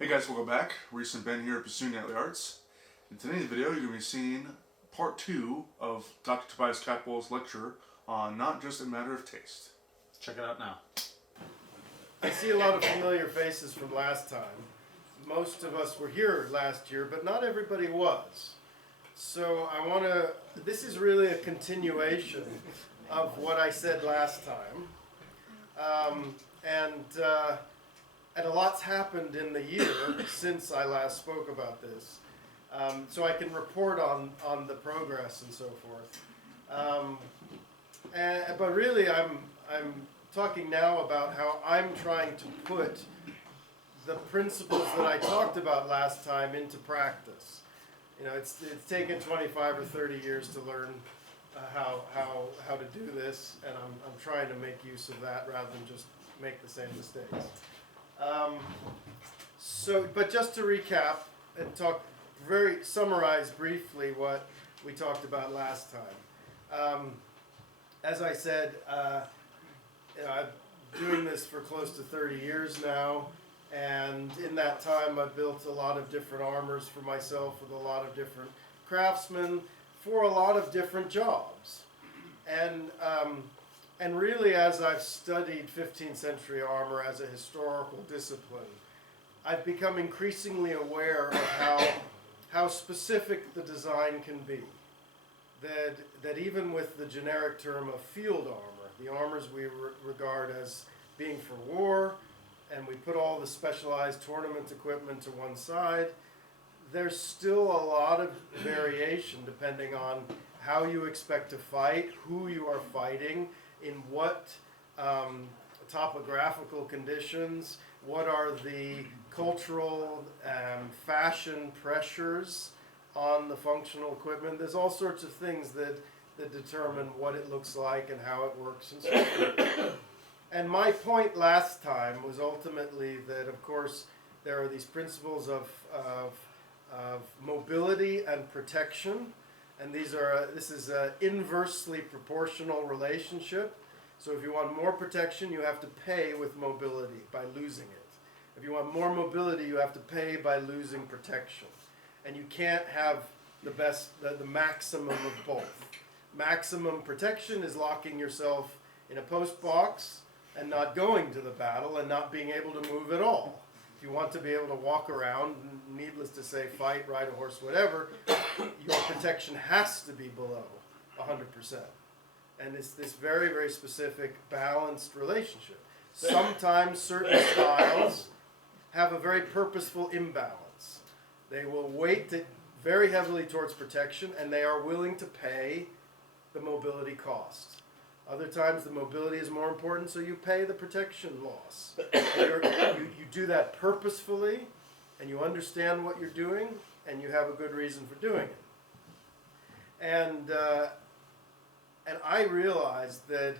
Hey guys, welcome back. Reese and Ben here at Pursuing Knightly Arts. In today's video, you're going to be seeing part 2 of Dr. Tobias Capwell's lecture on Not Just a Matter of Taste. Check it out now. I see a lot of familiar faces from last time. Most of us were here last year, but not everybody was. So this is really a continuation of what I said last time. And a lot's happened in the year since I last spoke about this. So I can report on the progress and so forth. But really I'm talking now about how I'm trying to put the principles that I talked about last time into practice. You know, it's taken 25 or 30 years to learn how to do this, and I'm trying to make use of that rather than just make the same mistakes. But just to recap and summarize briefly what we talked about last time. As I said, I'm doing this for close to 30 years now, and in that time I've built a lot of different armors for myself with a lot of different craftsmen for a lot of different jobs. And really, as I've studied 15th century armor as a historical discipline, I've become increasingly aware of how specific the design can be. That even with the generic term of field armor, the armors we regard as being for war, and we put all the specialized tournament equipment to one side, there's still a lot of variation depending on how you expect to fight, who you are fighting, in what topographical conditions, what are the cultural fashion pressures on the functional equipment. There's all sorts of things that determine what it looks like and how it works and so forth. And my point last time was ultimately that, of course, there are these principles of mobility and protection. And this is an inversely proportional relationship. So if you want more protection, you have to pay with mobility by losing it. If you want more mobility, you have to pay by losing protection. And you can't have the maximum of both. Maximum protection is locking yourself in a post box and not going to the battle and not being able to move at all. If you want to be able to walk around, needless to say, fight, ride a horse, whatever, your protection has to be below 100%. And it's this very, very specific, balanced relationship. Sometimes certain styles have a very purposeful imbalance. They will weight it very heavily towards protection, and they are willing to pay the mobility cost. Other times the mobility is more important, so you pay the protection loss. You do that purposefully, and you understand what you're doing, and you have a good reason for doing it. And I realized that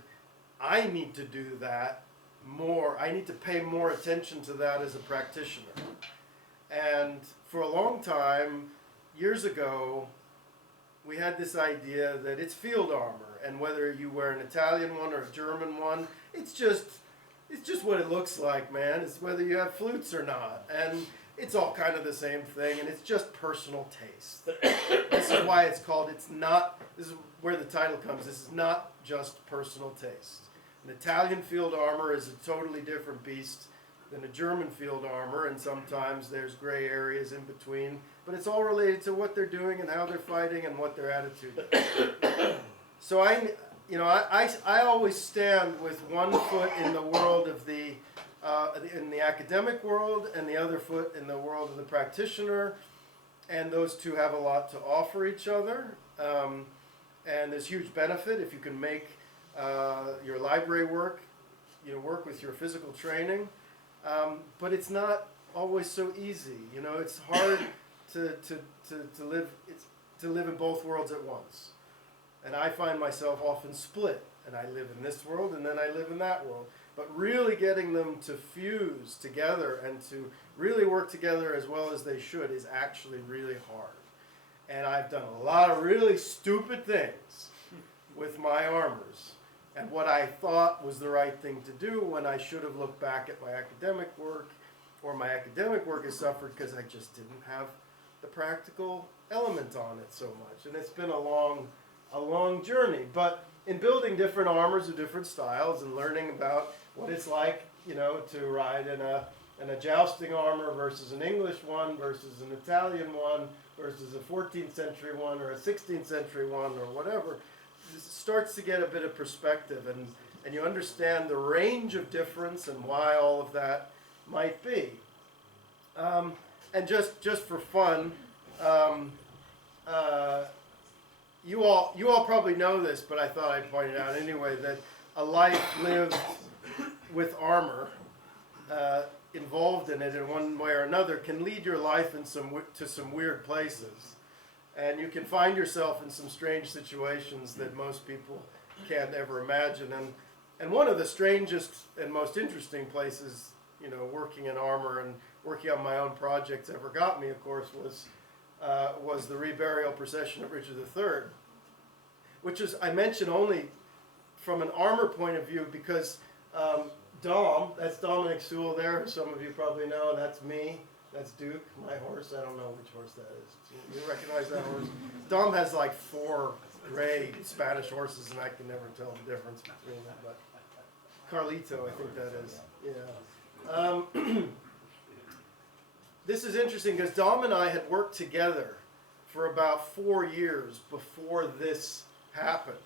I need to do that more. I need to pay more attention to that as a practitioner. And for a long time, years ago, we had this idea that it's field armor, and whether you wear an Italian one or a German one, it's just what it looks like, man. It's whether you have flutes or not, and it's all kind of the same thing, and it's just personal taste. This is why it's called, this is where the title comes, this is not just personal taste. An Italian field armor is a totally different beast than a German field armor, and sometimes there's gray areas in between, but it's all related to what they're doing and how they're fighting and what their attitude is. So I always stand with one foot in the world of in the academic world and the other foot in the world of the practitioner, and those two have a lot to offer each other. And there's huge benefit if you can make your library work, work with your physical training. But it's not always so easy. It's hard to live in both worlds at once. And I find myself often split, and I live in this world and then I live in that world. But really getting them to fuse together and to really work together as well as they should is actually really hard. And I've done a lot of really stupid things with my armors. And what I thought was the right thing to do when I should have looked back at my academic work or my academic work has suffered because I just didn't have the practical element on it so much. And it's been a long journey. But in building different armors of different styles and learning about what it's like, you know, to ride in a jousting armor versus an English one versus an Italian one versus a 14th century one or a 16th century one or whatever, it starts to get a bit of perspective, and you understand the range of difference and why all of that might be. And just for fun, you all probably know this, but I thought I'd point it out anyway, that a life lived with armor involved in it in one way or another can lead your life to some weird places. And you can find yourself in some strange situations that most people can't ever imagine. And one of the strangest and most interesting places, you know, working in armor and working on my own projects ever got me, of course, was the Reburial procession of Richard III, which is, I mention only from an armor point of view because Dom, that's Dominic Sewell there, who some of you probably know, that's me, that's Duke, my horse. I don't know which horse that is. You recognize that horse? Dom has like 4 gray Spanish horses, and I can never tell the difference between them, but Carlito, I think that is, yeah. This is interesting because Dom and I had worked together for about 4 years before this happened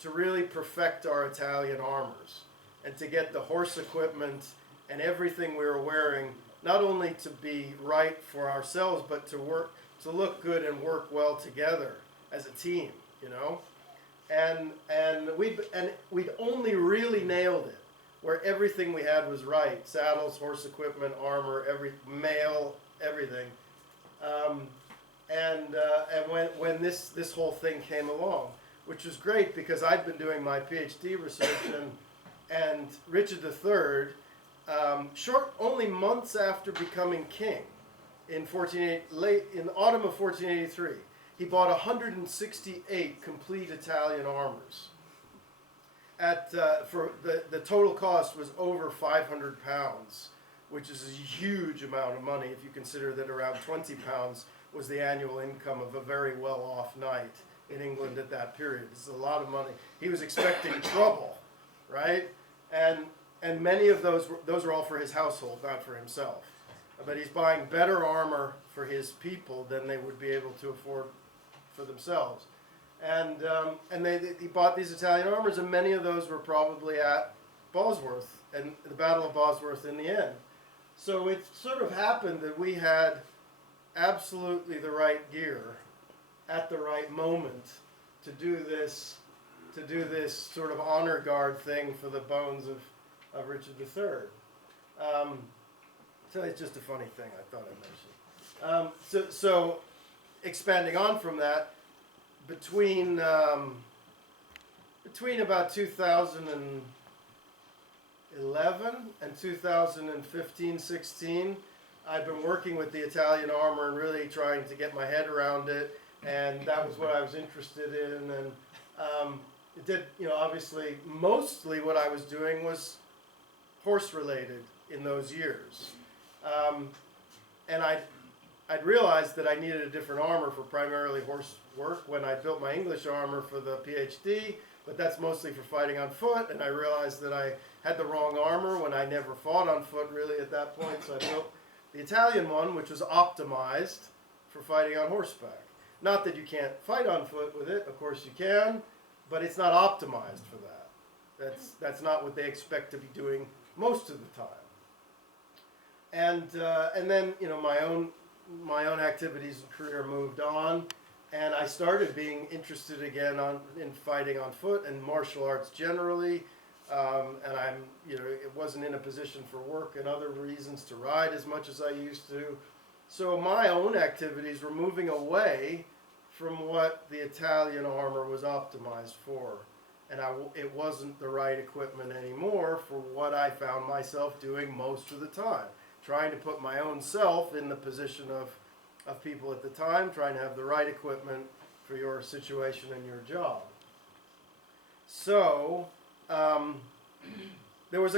to really perfect our Italian armors and to get the horse equipment and everything we were wearing not only to be right for ourselves but to look good and work well together as a team, you know. And we'd only really nailed it where everything we had was right: saddles, horse equipment, armor, mail, everything. And when this whole thing came along, which was great because I'd been doing my PhD research and Richard III, only months after becoming king, in the autumn of 1483, he bought 168 complete Italian armors. For the total cost was over £500, which is a huge amount of money if you consider that around £20 was the annual income of a very well-off knight in England at that period. This is a lot of money. He was expecting trouble, right? And many of those were all for his household, not for himself. But he's buying better armor for his people than they would be able to afford for themselves. And he bought these Italian armors, and many of those were probably at Bosworth and the Battle of Bosworth in the end. So it sort of happened that we had absolutely the right gear at the right moment to do this sort of honor guard thing for the bones of Richard III. So it's just a funny thing I thought I mentioned. So expanding on from that, between about 2011 and 2015-16, I've been working with the Italian armor and really trying to get my head around it, and that was what I was interested in. And it did, you know, obviously, mostly what I was doing was horse-related in those years. And I'd realized that I needed a different armor for primarily horse work when I built my English armor for the PhD, but that's mostly for fighting on foot, and I realized that I had the wrong armor when I never fought on foot really at that point, so I built the Italian one, which was optimized for fighting on horseback. Not that you can't fight on foot with it, of course you can, but it's not optimized for that. That's not what they expect to be doing most of the time. And then, you know, my own activities and career moved on, and I started being interested again in fighting on foot and martial arts generally. And it wasn't in a position for work and other reasons to ride as much as I used to. So my own activities were moving away from what the Italian armor was optimized for. And it wasn't the right equipment anymore for what I found myself doing most of the time. Trying to put my own self in the position of people at the time, trying to have the right equipment for your situation and your job. So, there were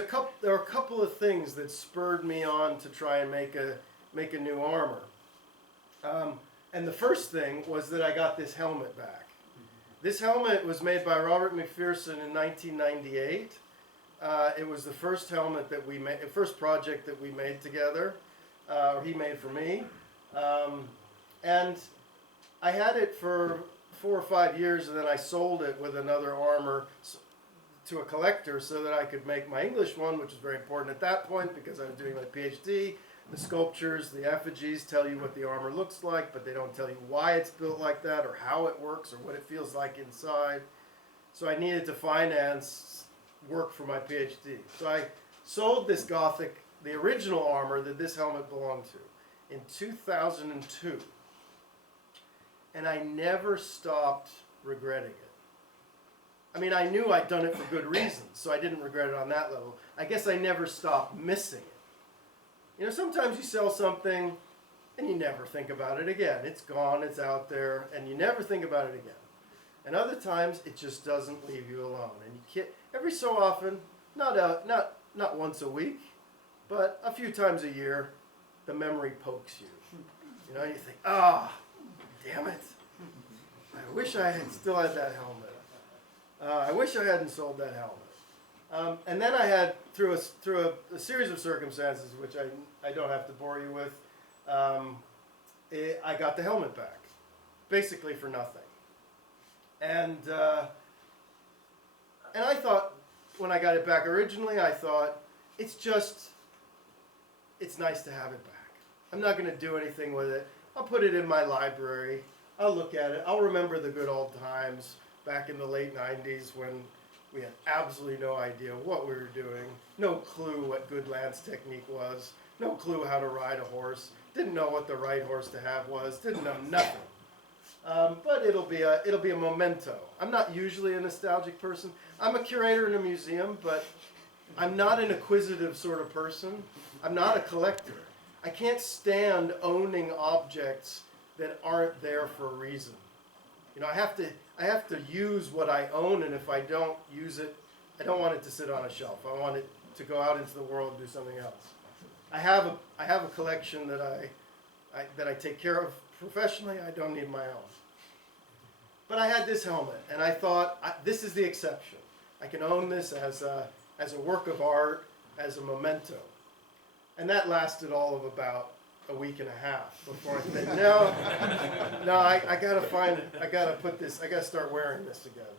a couple of things that spurred me on to try and make a new armor. And the first thing was that I got this helmet back. This helmet was made by Robert McPherson in 1998. It was the first helmet that we made, the first project that we made together, or he made for me. And I had it for 4 or 5 years, and then I sold it with another armor to a collector so that I could make my English one, which was very important at that point because I was doing my PhD. The sculptures, the effigies tell you what the armor looks like, but they don't tell you why it's built like that or how it works or what it feels like inside. So I needed to finance work for my PhD. So I sold this Gothic, the original armor that this helmet belonged to, in 2002. And I never stopped regretting it. I mean, I knew I'd done it for good reasons, so I didn't regret it on that level. I guess I never stopped missing it. You know, sometimes you sell something and you never think about it again. It's gone, it's out there, and you never think about it again. And other times it just doesn't leave you alone. And you can't, every so often, not once a week, but a few times a year, the memory pokes you. You know, you think, damn it. I wish I had still had that helmet. I wish I hadn't sold that helmet. And then I had, through a series of circumstances, which I don't have to bore you with, I got the helmet back, basically for nothing. And I thought, when I got it back originally, I thought, it's nice to have it back. I'm not going to do anything with it. I'll put it in my library. I'll look at it. I'll remember the good old times back in the late 90s when we had absolutely no idea what we were doing, no clue what good lance technique was, no clue how to ride a horse, didn't know what the right horse to have was, didn't know nothing. But it'll be a memento. I'm not usually a nostalgic person. I'm a curator in a museum, but I'm not an acquisitive sort of person. I'm not a collector. I can't stand owning objects that aren't there for a reason. You know, I have to use what I own, and if I don't use it, I don't want it to sit on a shelf. I want it to go out into the world and do something else. I have a collection that I take care of professionally. I don't need my own. But I had this helmet, and I thought, this is the exception. I can own this as a work of art, as a memento. And that lasted all of about a week and a half before I said, no, I gotta start wearing this again.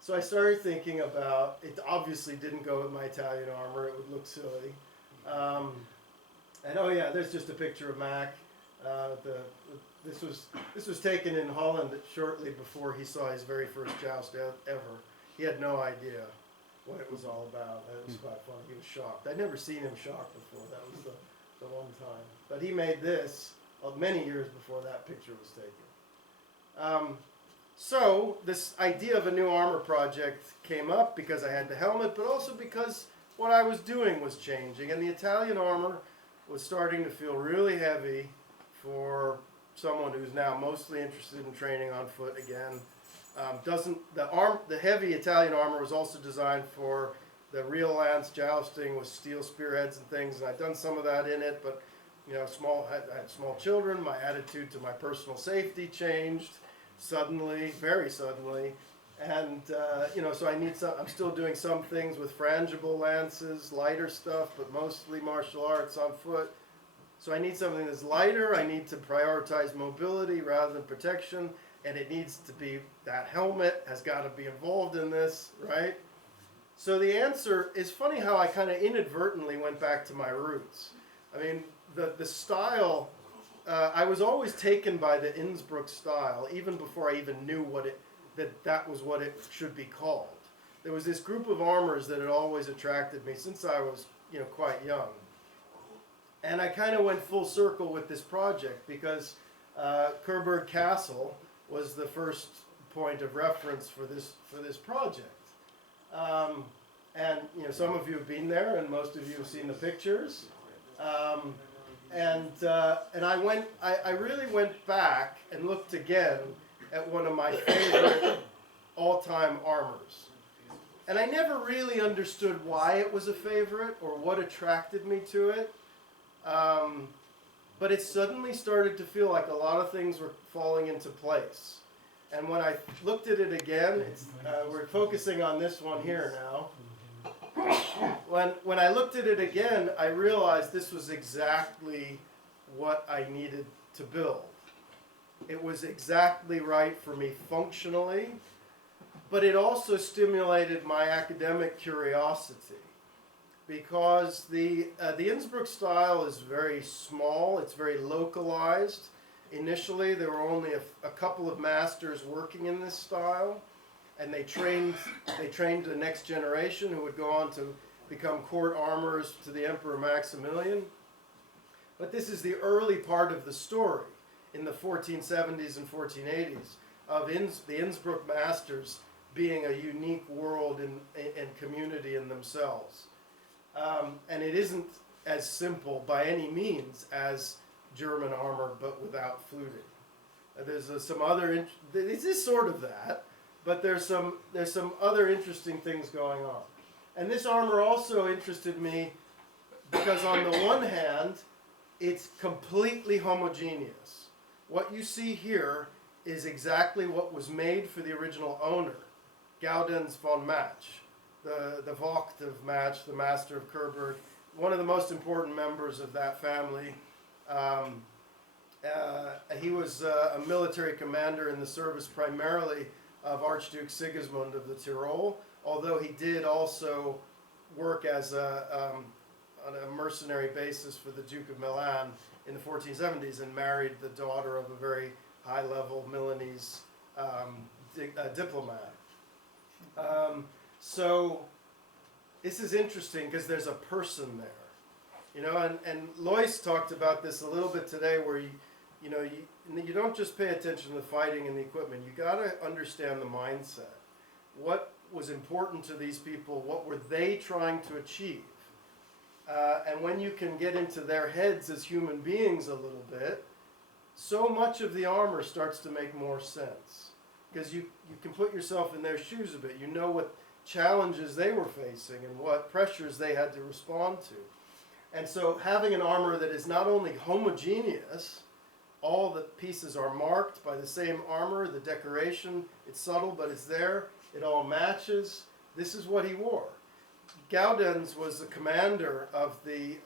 So I started thinking about, it obviously didn't go with my Italian armor, it would look silly. And oh yeah, there's just a picture of Mac. This was taken in Holland shortly before he saw his very first joust ever. He had no idea what it was all about. It was quite funny. He was shocked. I'd never seen him shocked before. That was the one time. But he made this many years before that picture was taken. So this idea of a new armor project came up because I had the helmet, but also because what I was doing was changing, and the Italian armor was starting to feel really heavy for someone who's now mostly interested in training on foot again. The heavy Italian armor was also designed for the real lance jousting with steel spearheads and things, and I've done some of that in it, but you know, I had small children. My attitude to my personal safety changed suddenly, very suddenly, and you know, so I'm still doing some things with frangible lances, lighter stuff, but mostly martial arts on foot. So I need something that's lighter. I need to prioritize mobility rather than protection, and it needs to be, that helmet has got to be involved in this, right? So the answer is, funny how I kind of inadvertently went back to my roots. I mean, the style, I was always taken by the Innsbruck style, even before I even knew that was what it should be called. There was this group of armors that had always attracted me since I was, you know, quite young. And I kind of went full circle with this project because Coburg Castle was the first point of reference for this project. And you know, some of you have been there, and most of you have seen the pictures. And I really went back and looked again at one of my favorite all-time armors And I never really understood why it was a favorite or what attracted me to it. But it suddenly started to feel like a lot of things were falling into place. And when I looked at it again, we're focusing on this one here now. When I looked at it again, I realized this was exactly what I needed to build. It was exactly right for me functionally, but it also stimulated my academic curiosity, because the Innsbruck style is very small, it's very localized. Initially, there were only a couple of masters working in this style, and they trained the next generation who would go on to become court armorers to the Emperor Maximilian. But this is the early part of the story, in the 1470s and 1480s, of the Innsbruck masters being a unique world and community in themselves. And it isn't as simple by any means as German armor, but without fluting. There's some other, this is sort of that, but there's some other interesting things going on. And this armor also interested me because on the one hand, it's completely homogeneous. What you see here is exactly what was made for the original owner, Gaudenz von Match, the Vogt of Match, the master of Coburg, one of the most important members of that family. He was a military commander in the service primarily of Archduke Sigismund of the Tyrol, although he did also work as on a mercenary basis for the Duke of Milan in the 1470s and married the daughter of a very high-level Milanese diplomat. So this is interesting because there's a person there. You know, and Lois talked about this a little bit today, where you don't just pay attention to the fighting and the equipment. You got to understand the mindset. What was important to these people? What were they trying to achieve? And when you can get into their heads as human beings a little bit, so much of the armor starts to make more sense, because you can put yourself in their shoes a bit. You know what challenges they were facing and what pressures they had to respond to. And so having an armor that is not only homogeneous, all the pieces are marked by the same armor, the decoration, it's subtle but it's there, it all matches. This is what he wore. Gaudenz was the commander of the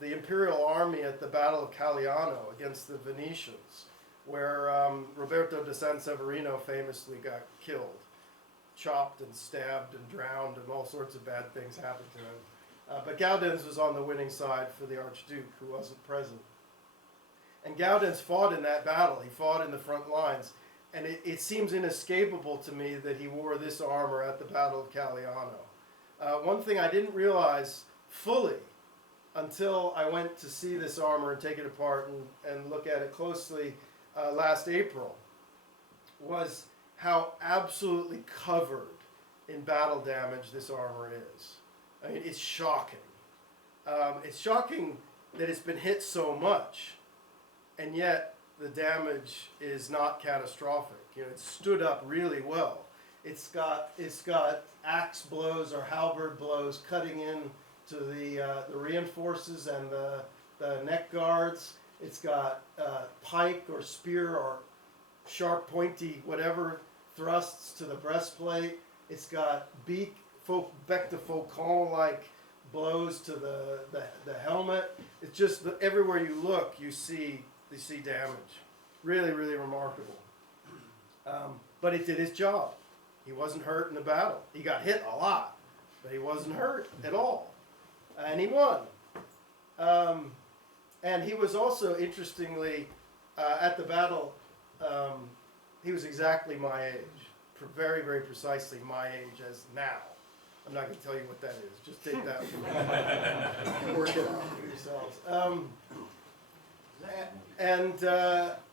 imperial army at the Battle of Caliano against the Venetians, where Roberto de San Severino famously got killed, chopped and stabbed and drowned, and all sorts of bad things happened to him. But Gaudenz was on the winning side for the Archduke, who wasn't present. And Gaudenz fought in that battle. He fought in the front lines. And it seems inescapable to me that he wore this armor at the Battle of Caliano. One thing I didn't realize fully until I went to see this armor and take it apart and look at it closely last April was how absolutely covered in battle damage this armor is. I mean, it's shocking. It's shocking that it's been hit so much, and yet the damage is not catastrophic. You know, it stood up really well. It's got axe blows or halberd blows cutting in to the reinforces and the neck guards. It's got pike or spear or sharp pointy whatever thrusts to the breastplate. It's got bec de faucon-like blows to the helmet. It's just everywhere you look, you see damage. Really, really remarkable. But it did its job. He wasn't hurt in the battle. He got hit a lot, but he wasn't hurt at all. And he won. And he was also, interestingly, at the battle, he was exactly my age. Very, very precisely my age as now. I'm not going to tell you what that is. Just take that and work it out for yourselves.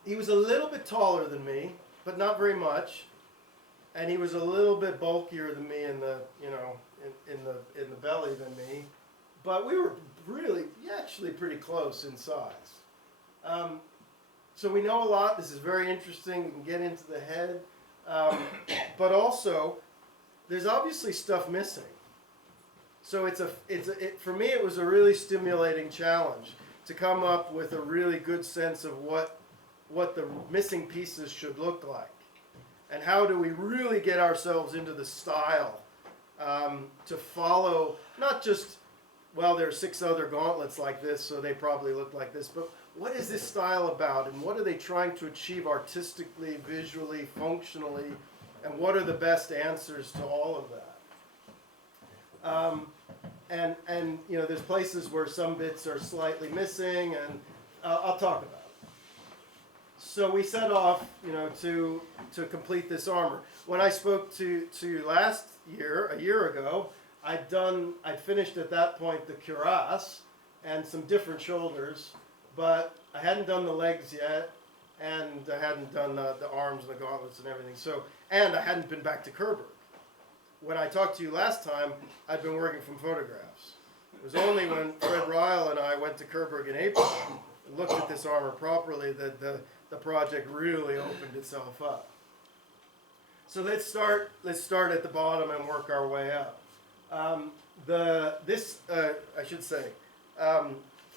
He was a little bit taller than me, but not very much. And he was a little bit bulkier than me in the belly than me. But we were really, actually pretty close in size. So we know a lot. This is very interesting. We can get into the head. But also, there's obviously stuff missing. So for me, it was a really stimulating challenge to come up with a really good sense of what the missing pieces should look like. And how do we really get ourselves into the style to follow, not just, well, there are 6 other gauntlets like this, so they probably look like this, but what is this style about, and what are they trying to achieve artistically, visually, functionally, and what are the best answers to all of that? And you know, there's places where some bits are slightly missing, and I'll talk about it. So we set off, you know, to complete this armor. When I spoke to you last year, a year ago, I'd finished at that point the cuirass and some different shoulders, but I hadn't done the legs yet, and I hadn't done the arms and the gauntlets and everything. So, and I hadn't been back to Kerberg. When I talked to you last time, I'd been working from photographs. It was only when Fred Ryle and I went to Kerberg in April and looked at this armor properly that the project really opened itself up. So let's start at the bottom and work our way up.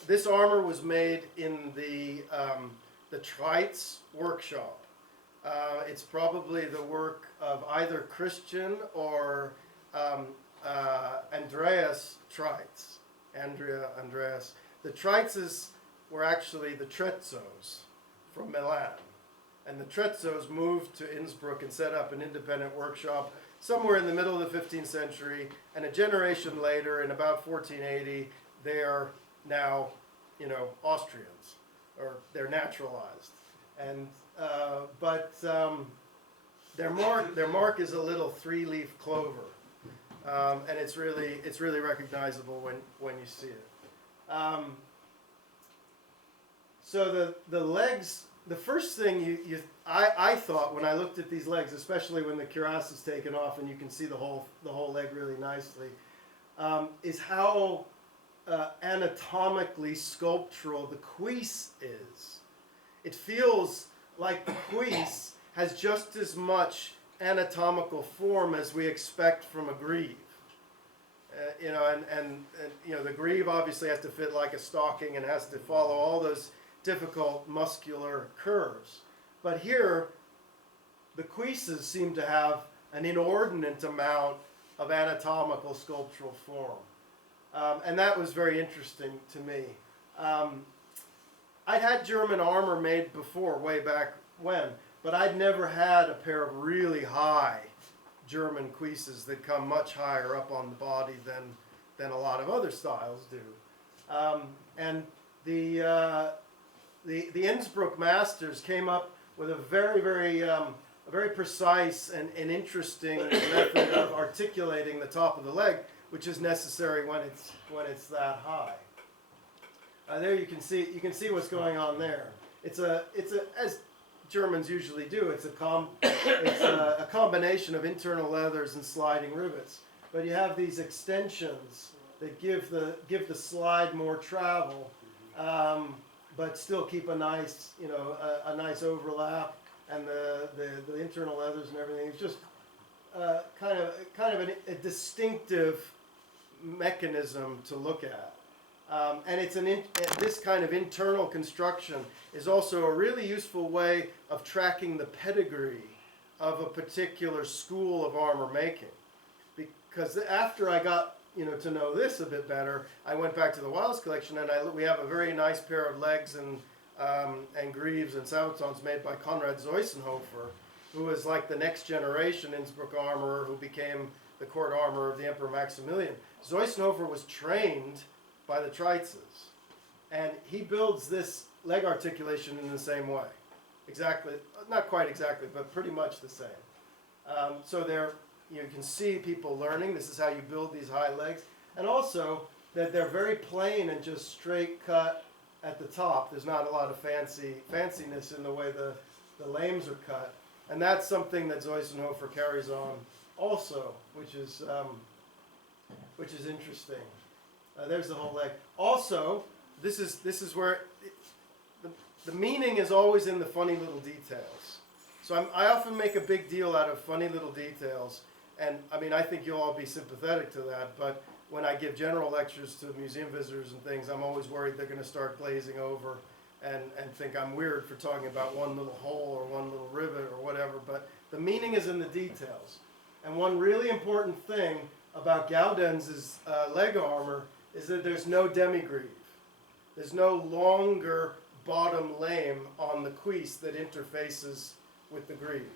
This armor was made in the Tretzos workshop. It's probably the work of either Christian or Andreas Tretzos. Andreas. The Tretzos were actually the Tretzos from Milan. And the Tretzos moved to Innsbruck and set up an independent workshop somewhere in the middle of the 15th century. And a generation later, in about 1480, they are now, you know, Austrians, or they're naturalized. And their mark is a little 3-leaf clover, and it's really recognizable when you see it. So the legs. The first thing I thought when I looked at these legs, especially when the cuirass is taken off and you can see the whole leg really nicely, is how anatomically sculptural the cuisse is. It feels like the cuisse has just as much anatomical form as we expect from a greave. You know, and you know, the greave obviously has to fit like a stocking and has to follow all those difficult muscular curves. But here, the cuisses seem to have an inordinate amount of anatomical sculptural form. And that was very interesting to me. I'd had German armor made before, way back when, but I'd never had a pair of really high German cuisses that come much higher up on the body than a lot of other styles do. And the Innsbruck masters came up with a very precise and interesting method of articulating the top of the leg, which is necessary when it's that high. There you can see what's going on there. It's as Germans usually do. It's a combination of internal leathers and sliding rivets. But you have these extensions that give the slide more travel, but still keep a nice a nice overlap, and the internal leathers and everything. It's just kind of a distinctive mechanism to look at. And this kind of internal construction is also a really useful way of tracking the pedigree of a particular school of armor making. Because after I got to know this a bit better, I went back to the Wiles collection, and we have a very nice pair of legs and greaves and sabatons made by Konrad Zeussenhofer, who was like the next generation Innsbruck armorer who became the court armorer of the Emperor Maximilian. Zeussenhofer was trained by the Tretzos, and he builds this leg articulation in the same way. Exactly, not quite exactly, but pretty much the same. So you can see people learning. This is how you build these high legs, and also that they're very plain and just straight cut at the top. There's not a lot of fanciness in the way the lames are cut, and that's something that Zeussenhofer carries on also, which is interesting. There's the whole leg. Also, this is where the meaning is always in the funny little details. So I often make a big deal out of funny little details, And I mean, I think you'll all be sympathetic to that, but when I give general lectures to museum visitors and things, I'm always worried they're going to start glazing over and think I'm weird for talking about one little hole or one little rivet or whatever. But the meaning is in the details. And one really important thing about Gaudens's leg armor is that there's no demi-greave. There's no longer bottom lame on the cuisse that interfaces with the greave,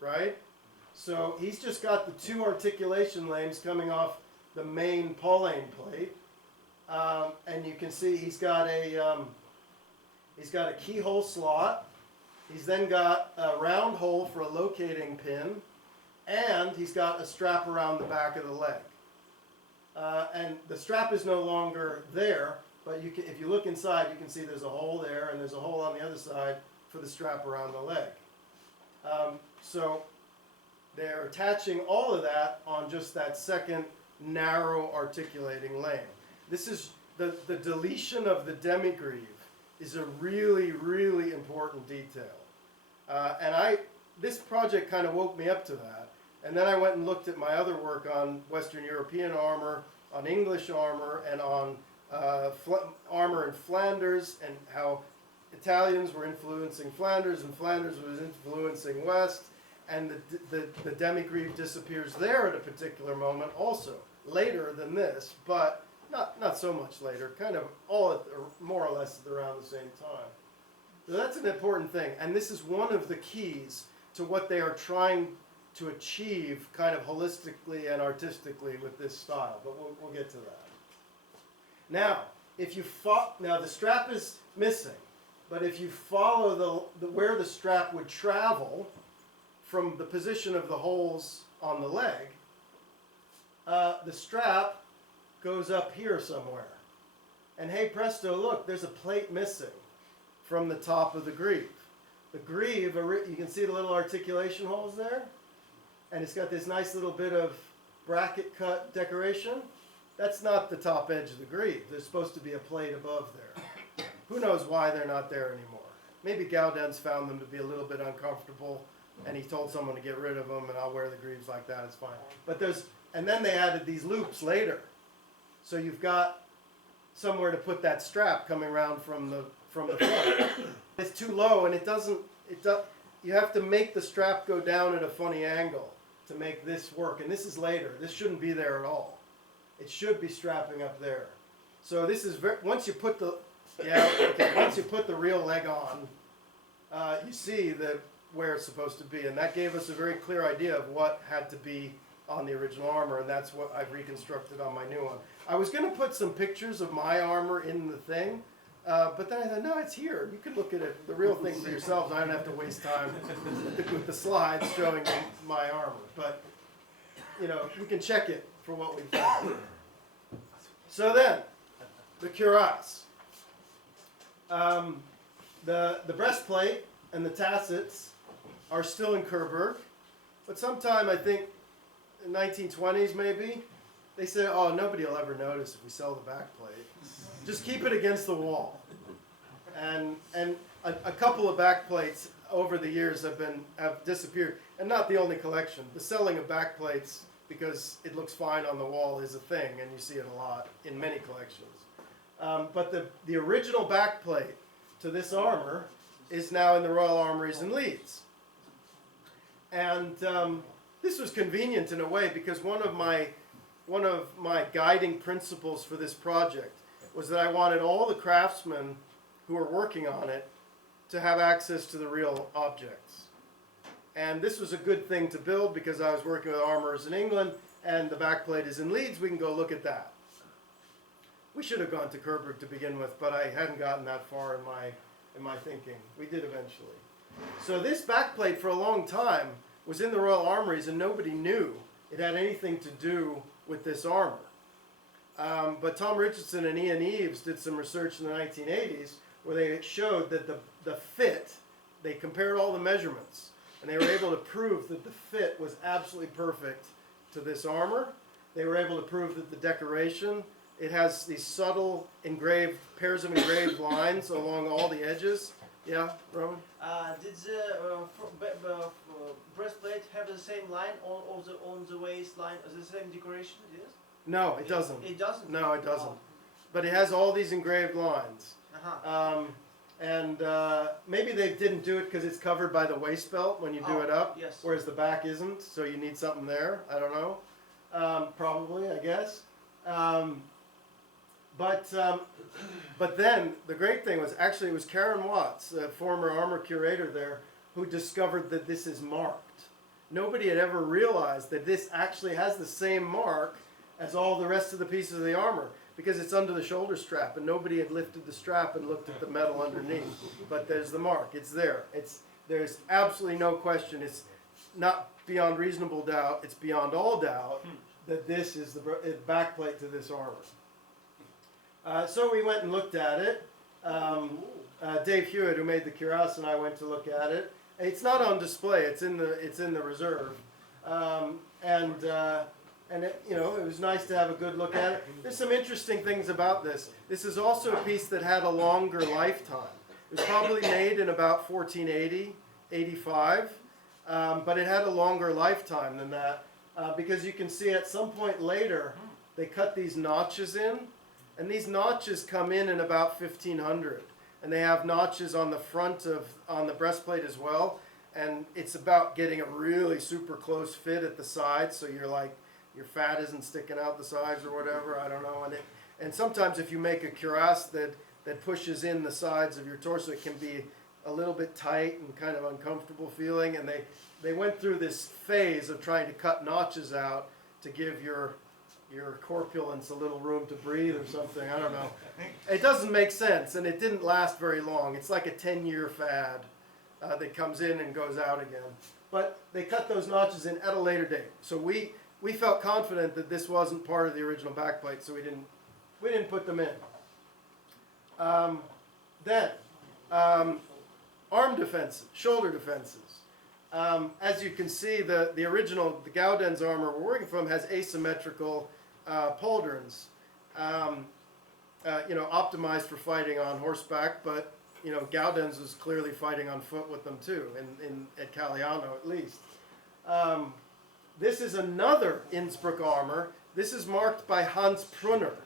right? So he's just got the two articulation lames coming off the main Pauline plate, and you can see he's got a keyhole slot. He's then got a round hole for a locating pin, and he's got a strap around the back of the leg. And the strap is no longer there, but if you look inside, you can see there's a hole there, and there's a hole on the other side for the strap around the leg. So they're attaching all of that on just that second narrow articulating lane. This is the deletion of the demi-greave is a really, really important detail. And this project kind of woke me up to that. And then I went and looked at my other work on Western European armor, on English armor, and on armor in Flanders, and how Italians were influencing Flanders, and Flanders was influencing West, and the demi-greave disappears there at a particular moment also, later than this, but not so much later, kind of more or less around the same time. So that's an important thing, and this is one of the keys to what they are trying to achieve kind of holistically and artistically with this style, but we'll get to that. Now, now the strap is missing, but if you follow where the strap would travel from the position of the holes on the leg, the strap goes up here somewhere. And hey presto, look, there's a plate missing from the top of the greave. The greave, you can see the little articulation holes there? And it's got this nice little bit of bracket cut decoration. That's not the top edge of the greave. There's supposed to be a plate above there. Who knows why they're not there anymore? Maybe Gaudens found them to be a little bit uncomfortable, and he told someone to get rid of them, and I'll wear the greaves like that, it's fine. But and then they added these loops later. So you've got somewhere to put that strap coming around from the front. It's too low, and you have to make the strap go down at a funny angle to make this work. And this is later. This shouldn't be there at all. It should be strapping up there. So this is once you put the real leg on, you see where it's supposed to be, and that gave us a very clear idea of what had to be on the original armor, and that's what I've reconstructed on my new one. I was going to put some pictures of my armor in the thing, but then I thought, no, it's here. You can look at it, the real thing for yourselves. I don't have to waste time with the slides showing my armor. But, you can check it for what we've done. So then, the cuirass. The breastplate and the tassets are still in Coburg, but sometime, I think, in the 1920s maybe, they said, oh, nobody will ever notice if we sell the backplate. Just keep it against the wall. And a couple of backplates over the years have disappeared, and not the only collection. The selling of backplates, because it looks fine on the wall, is a thing, and you see it a lot in many collections. But the original backplate to this armor is now in the Royal Armouries in Leeds. And this was convenient in a way, because one of my guiding principles for this project was that I wanted all the craftsmen who were working on it to have access to the real objects. And this was a good thing to build, because I was working with armorers in England, and the backplate is in Leeds. We can go look at that. We should have gone to Coburg to begin with, but I hadn't gotten that far in my thinking. We did eventually. So this backplate for a long time was in the Royal Armouries, and nobody knew it had anything to do with this armor. But Tom Richardson and Ian Eaves did some research in the 1980s where they showed that the fit, they compared all the measurements, and they were able to prove that the fit was absolutely perfect to this armor. They were able to prove that the decoration, it has these subtle pairs of engraved lines along all the edges Yeah, Roman? Did the breastplate have the same line on the waistline, the same decoration? Yes. No, it doesn't. It doesn't. No, it doesn't. Oh. But it has all these engraved lines. Uh-huh. And maybe they didn't do it because it's covered by the waist belt when you do it up, yes. whereas the back isn't, so you need something there. I don't know. Probably, I guess. But then the great thing was actually it was Karen Watts, the former armor curator there, who discovered that this is marked. Nobody had ever realized that this actually has the same mark as all the rest of the pieces of the armor, because it's under the shoulder strap, and nobody had lifted the strap and looked at the metal underneath. But there's the mark. It's there. There's absolutely no question. It's not beyond reasonable doubt. It's beyond all doubt that this is the backplate to this armor. So we went and looked at it. Dave Hewitt, who made the cuirass, and I went to look at it. It's not on display. It's in the reserve, and it, it was nice to have a good look at it. There's some interesting things about this. This is also a piece that had a longer lifetime. It was probably made in about 1480, 85, but it had a longer lifetime than that because you can see at some point later they cut these notches in, and these notches come in about 1500, and they have notches on the front on the breastplate as well, and it's about getting a really super close fit at the sides, so you're like, your fat isn't sticking out the sides or whatever, I don't know. And sometimes if you make a cuirass that pushes in the sides of your torso, it can be a little bit tight and kind of uncomfortable feeling. And they went through this phase of trying to cut notches out to give your corpulence a little room to breathe or something, I don't know. It doesn't make sense, and it didn't last very long. It's like a 10-year fad that comes in and goes out again. But they cut those notches in at a later date. So we felt confident that this wasn't part of the original backplate, so we didn't put them in. Then, arm defenses, shoulder defenses. As you can see, the original, the Gaudens armor we're working from has asymmetrical pauldrons, optimized for fighting on horseback, but Gaudens was clearly fighting on foot with them too, at Caliano at least. This is another Innsbruck armor. This is marked by Hans Prunner,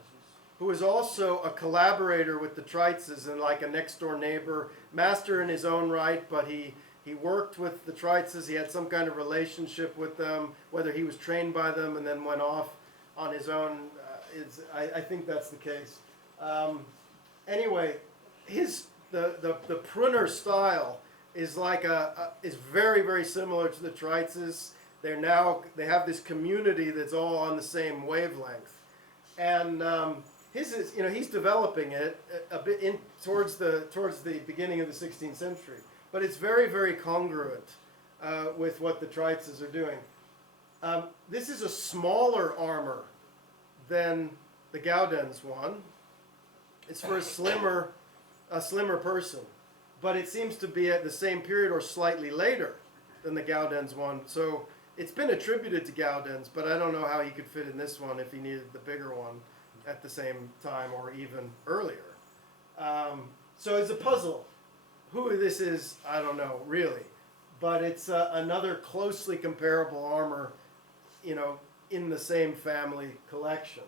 who is also a collaborator with the Tretzos and like a next-door neighbor, master in his own right, but he worked with the Tretzos. He had some kind of relationship with them, whether he was trained by them and then went off on his own. I think that's the case. Anyway, the Prunner style is like is very, very similar to the Tretzos. They have this community that's all on the same wavelength, and his is he's developing it a bit towards the beginning of the 16th century, but it's very, very congruent with what the Tretzos are doing. This is a smaller armor than the Gaudens one. It's for a slimmer person, but it seems to be at the same period or slightly later than the Gaudens one. So it's been attributed to Gaudens, but I don't know how he could fit in this one if he needed the bigger one at the same time or even earlier. So it's a puzzle. Who this is, I don't know, really. But it's another closely comparable armor, in the same family collection.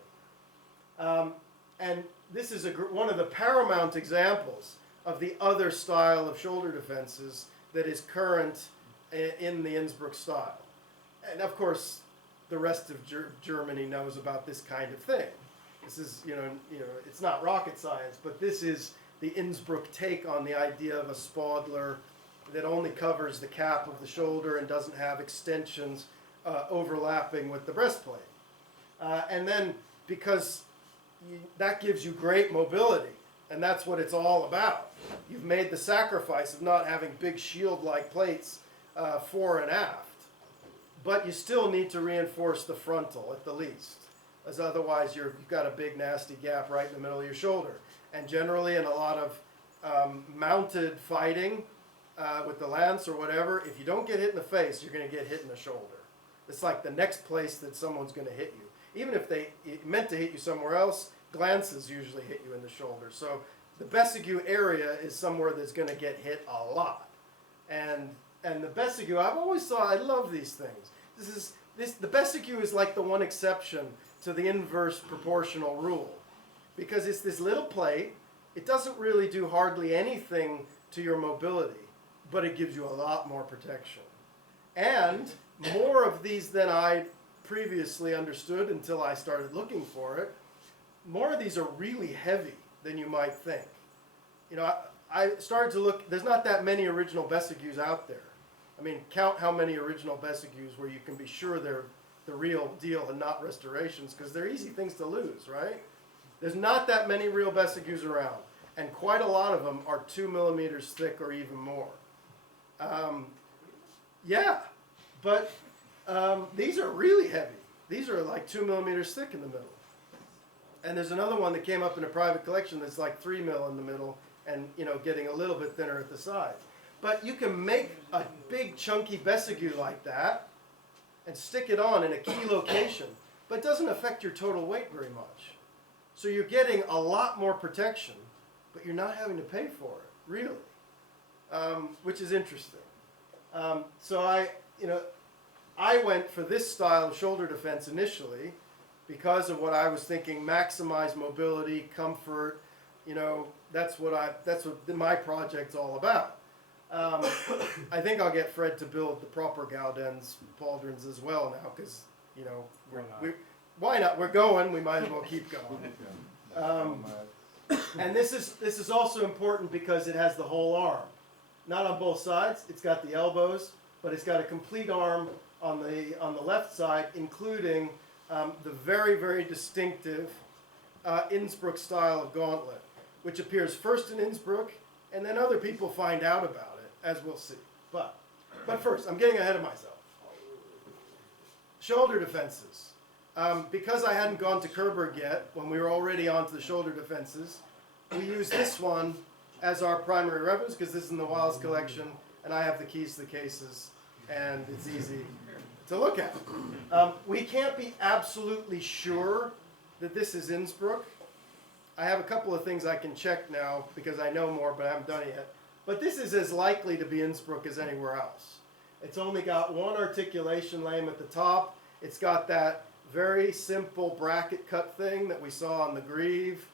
And this is one of the paramount examples of the other style of shoulder defenses that is current in the Innsbruck style. And of course, the rest of Germany knows about this kind of thing. This is, it's not rocket science, but this is the Innsbruck take on the idea of a spodler that only covers the cap of the shoulder and doesn't have extensions overlapping with the breastplate. And then, because that gives you great mobility, and that's what it's all about. You've made the sacrifice of not having big shield-like plates fore and aft. But you still need to reinforce the frontal at the least, as otherwise you've got a big nasty gap right in the middle of your shoulder. And generally in a lot of mounted fighting with the lance or whatever, if you don't get hit in the face, you're going to get hit in the shoulder. It's like the next place that someone's going to hit you. Even if they meant to hit you somewhere else, glances usually hit you in the shoulder. So the Bessigue area is somewhere that's going to get hit a lot. And the Bessigue, I've always thought, I love these things. The Bessigue is like the one exception to the inverse proportional rule. Because it's this little plate, it doesn't really do hardly anything to your mobility, but it gives you a lot more protection. And more of these than I previously understood until I started looking for it. More of these are really heavy than you might think. You know, I started to look, there's not that many original Bessigues out there. I mean, count how many original Bessigues where you can be sure they're the real deal and not restorations, because they're easy things to lose, right? There's not that many real Bessigues around, and quite a lot of them are 2 millimeters thick or even more. Yeah, but these are really heavy. These are like 2 millimeters thick in the middle. And there's another one that came up in a private collection that's like 3 mil in the middle and, you know, getting a little bit thinner at the sides. But you can make a big chunky Bessigue like that and stick it on in a key location, but it doesn't affect your total weight very much. So you're getting a lot more protection, but you're not having to pay for it, really, which is interesting. So I went for this style of shoulder defense initially because of what I was thinking: maximize mobility, comfort. You know, that's what my project's all about. I think I'll get Fred to build the proper Gaudens pauldrons as well now, because, you know, why not? We're going. We might as well keep going. And this is also important because it has the whole arm, not on both sides. It's got the elbows, but it's got a complete arm on the left side, including the very, very distinctive Innsbruck style of gauntlet, which appears first in Innsbruck, and then other people find out about it, as we'll see. But first, I'm getting ahead of myself. Shoulder defenses. Because I hadn't gone to Kerberg yet, when we were already onto the shoulder defenses, we use this one as our primary reference, because this is in the Wallace collection, and I have the keys to the cases, and it's easy to look at. We can't be absolutely sure that this is Innsbruck. I have a couple of things I can check now, because I know more, but I haven't done it yet. But this is as likely to be Innsbruck as anywhere else. It's only got one articulation lame at the top. It's got that very simple bracket cut thing that we saw on the Grieve.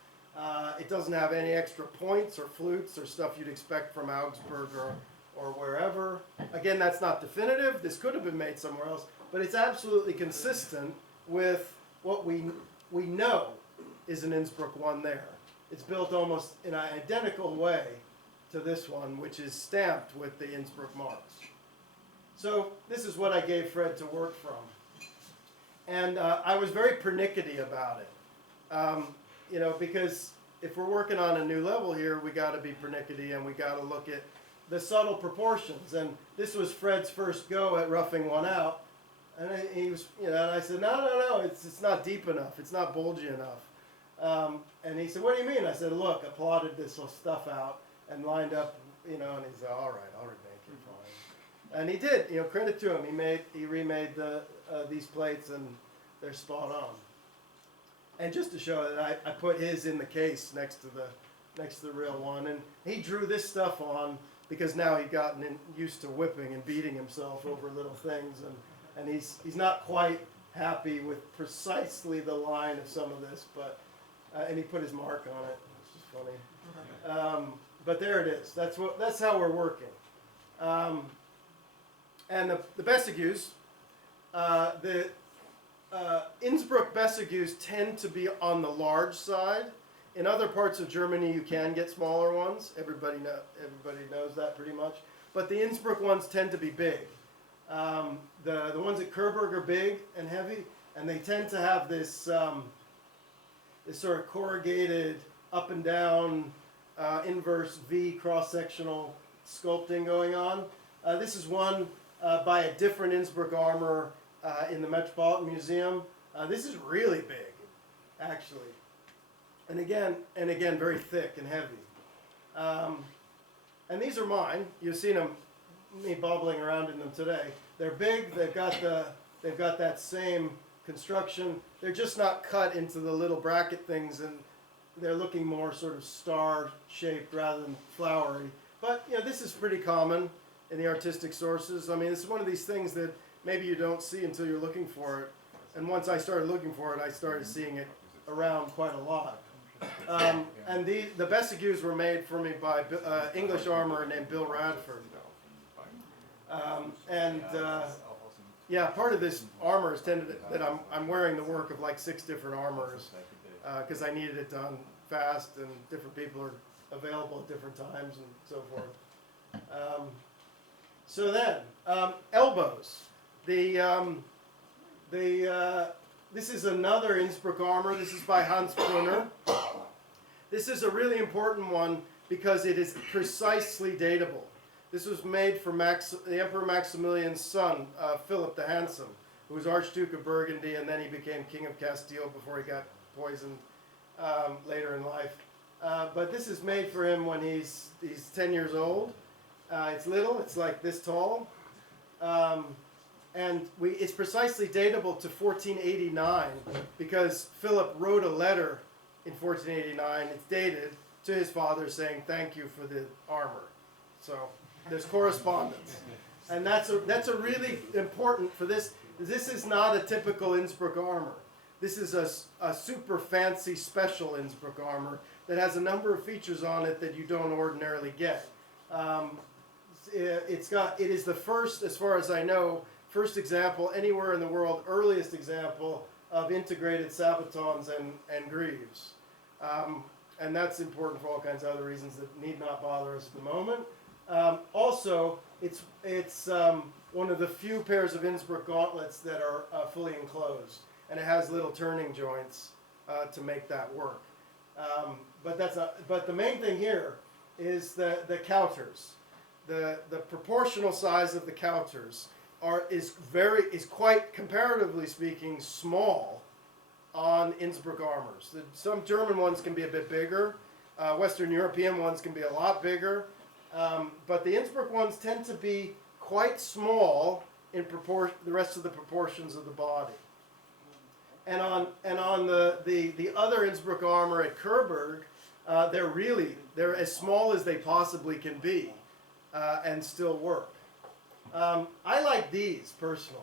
It doesn't have any extra points or flutes or stuff you'd expect from Augsburg or wherever. Again, that's not definitive. This could have been made somewhere else, but it's absolutely consistent with what we know is an Innsbruck one there. It's built almost in an identical way to this one, which is stamped with the Innsbruck marks. So this is what I gave Fred to work from. And I was very pernickety about it, you know, because if we're working on a new level here, we got to be pernickety, and we got to look at the subtle proportions. And this was Fred's first go at roughing one out, and he was, you know, and I said, no, it's not deep enough, it's not bulgy enough. And he said, what do you mean? I said, look, I plotted this stuff out and lined up, you know, and he said, all right, I'll remake it, fine. And he did, you know, credit to him. He remade these plates, and they're spot on. And just to show that I put his in the case next to the real one, and he drew this stuff on because now he'd gotten used to whipping and beating himself over little things, and he's not quite happy with precisely the line of some of this, but and he put his mark on it, which is funny. But there it is. That's how we're working. And the Bessigues, the Innsbruck Bessigues tend to be on the large side. In other parts of Germany, you can get smaller ones. Everybody knows that pretty much. But the Innsbruck ones tend to be big. The ones at Kerberg are big and heavy, and they tend to have this this sort of corrugated up and down inverse V cross-sectional sculpting going on. This is one by a different Innsbruck armor in the Metropolitan Museum. This is really big, actually, and again, very thick and heavy. And these are mine. You've seen me bobbling around in them today. They're big. They've got that same construction. They're just not cut into the little bracket things, and they're looking more sort of star-shaped rather than flowery. But you know, this is pretty common in the artistic sources. I mean, it's one of these things that maybe you don't see until you're looking for it. And once I started looking for it, I started seeing it around quite a lot. And the Bessicues were made for me by English armorer named Bill Radford. Yeah, part of this armor is that I'm wearing the work of like 6 different armorers because I needed it done fast, and different people are available at different times and so forth. So then, elbows. This is another Innsbruck armor. This is by Hans Brunner. This is a really important one because it is precisely datable. This was made for the Emperor Maximilian's son, Philip the Handsome, who was Archduke of Burgundy, and then he became King of Castile before he got poisoned later in life. But this is made for him when he's 10 years old. It's little, it's like this tall. And it's precisely datable to 1489 because Philip wrote a letter in 1489, it's dated, to his father saying thank you for the armor. So there's correspondence. And that's a really important for this. This is not a typical Innsbruck armor. This is a super fancy special Innsbruck armor that has a number of features on it that you don't ordinarily get. It is the first, as far as I know, first example anywhere in the world, earliest example of integrated sabatons and greaves. And that's important for all kinds of other reasons that need not bother us at the moment. Also, it's one of the few pairs of Innsbruck gauntlets that are fully enclosed, and it has little turning joints to make that work. But the main thing here is the counters. The proportional size of the counters is quite, comparatively speaking, small on Innsbruck armors. Some German ones can be a bit bigger. Western European ones can be a lot bigger. But the Innsbruck ones tend to be quite small in the rest of the proportions of the body. And on the other Innsbruck armor at Coburg, they're as small as they possibly can be and still work. I like these personally.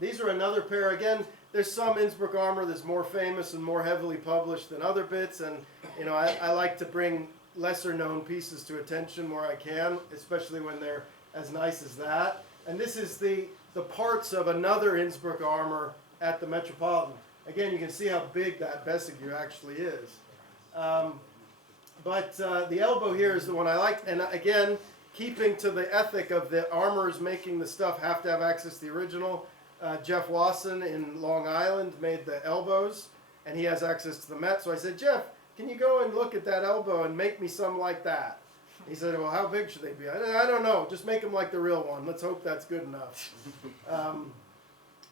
These are another pair. Again, there's some Innsbruck armor that's more famous and more heavily published than other bits, and you know, I like to bring lesser known pieces to attention where I can, especially when they're as nice as that. And this is the parts of another Innsbruck armor at the Metropolitan. Again, you can see how big that Bessigue actually is. But the elbow here is the one I like, and again, keeping to the ethic of the armorers making the stuff have to have access to the original. Jeff Wasson in Long Island made the elbows, and he has access to the Met. So I said, Jeff, can you go and look at that elbow and make me some like that? He said, well, how big should they be? I don't know. Just make them like the real one. Let's hope that's good enough.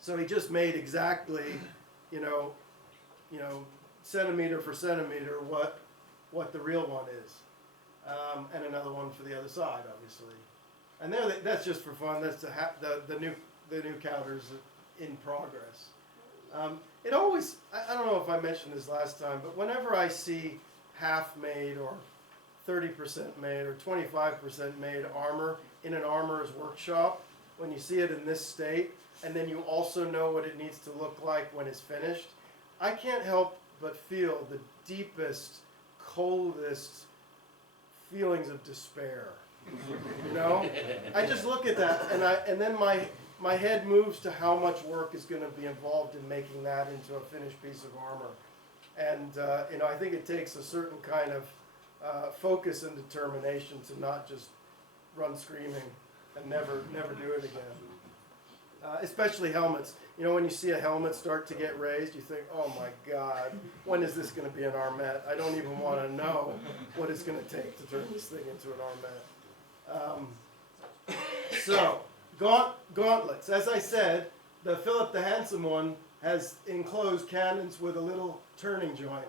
So he just made exactly, you know, centimeter for centimeter what the real one is. And another one for the other side, obviously. And that's just for fun. That's the new counters in progress. It always, I don't know if I mentioned this last time, but whenever I see half-made or 30% made or 25% made armor in an armorer's workshop, when you see it in this state, and then you also know what it needs to look like when it's finished, I can't help but feel the deepest, coldest feelings of despair. You know? I just look at that, and then my head moves to how much work is going to be involved in making that into a finished piece of armor. And you know, I think it takes a certain kind of focus and determination to not just run screaming and never do it again. Especially helmets. You know, when you see a helmet start to get raised, you think, oh my God, when is this going to be an armet? I don't even want to know what it's going to take to turn this thing into an armet. So, gauntlets. As I said, the Philip the Handsome one has enclosed cannons with a little turning joint.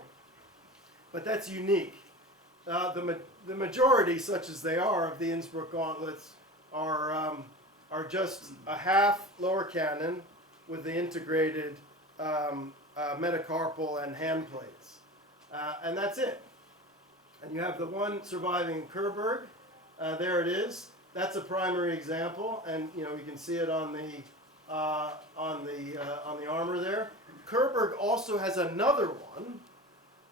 But that's unique. The majority, such as they are, of the Innsbruck gauntlets are just a half lower cannon with the integrated metacarpal and hand plates. And that's it. And you have the one surviving Kerberg. There it is. That's a primary example, and you can see it on the armor there. Kerberg also has another one,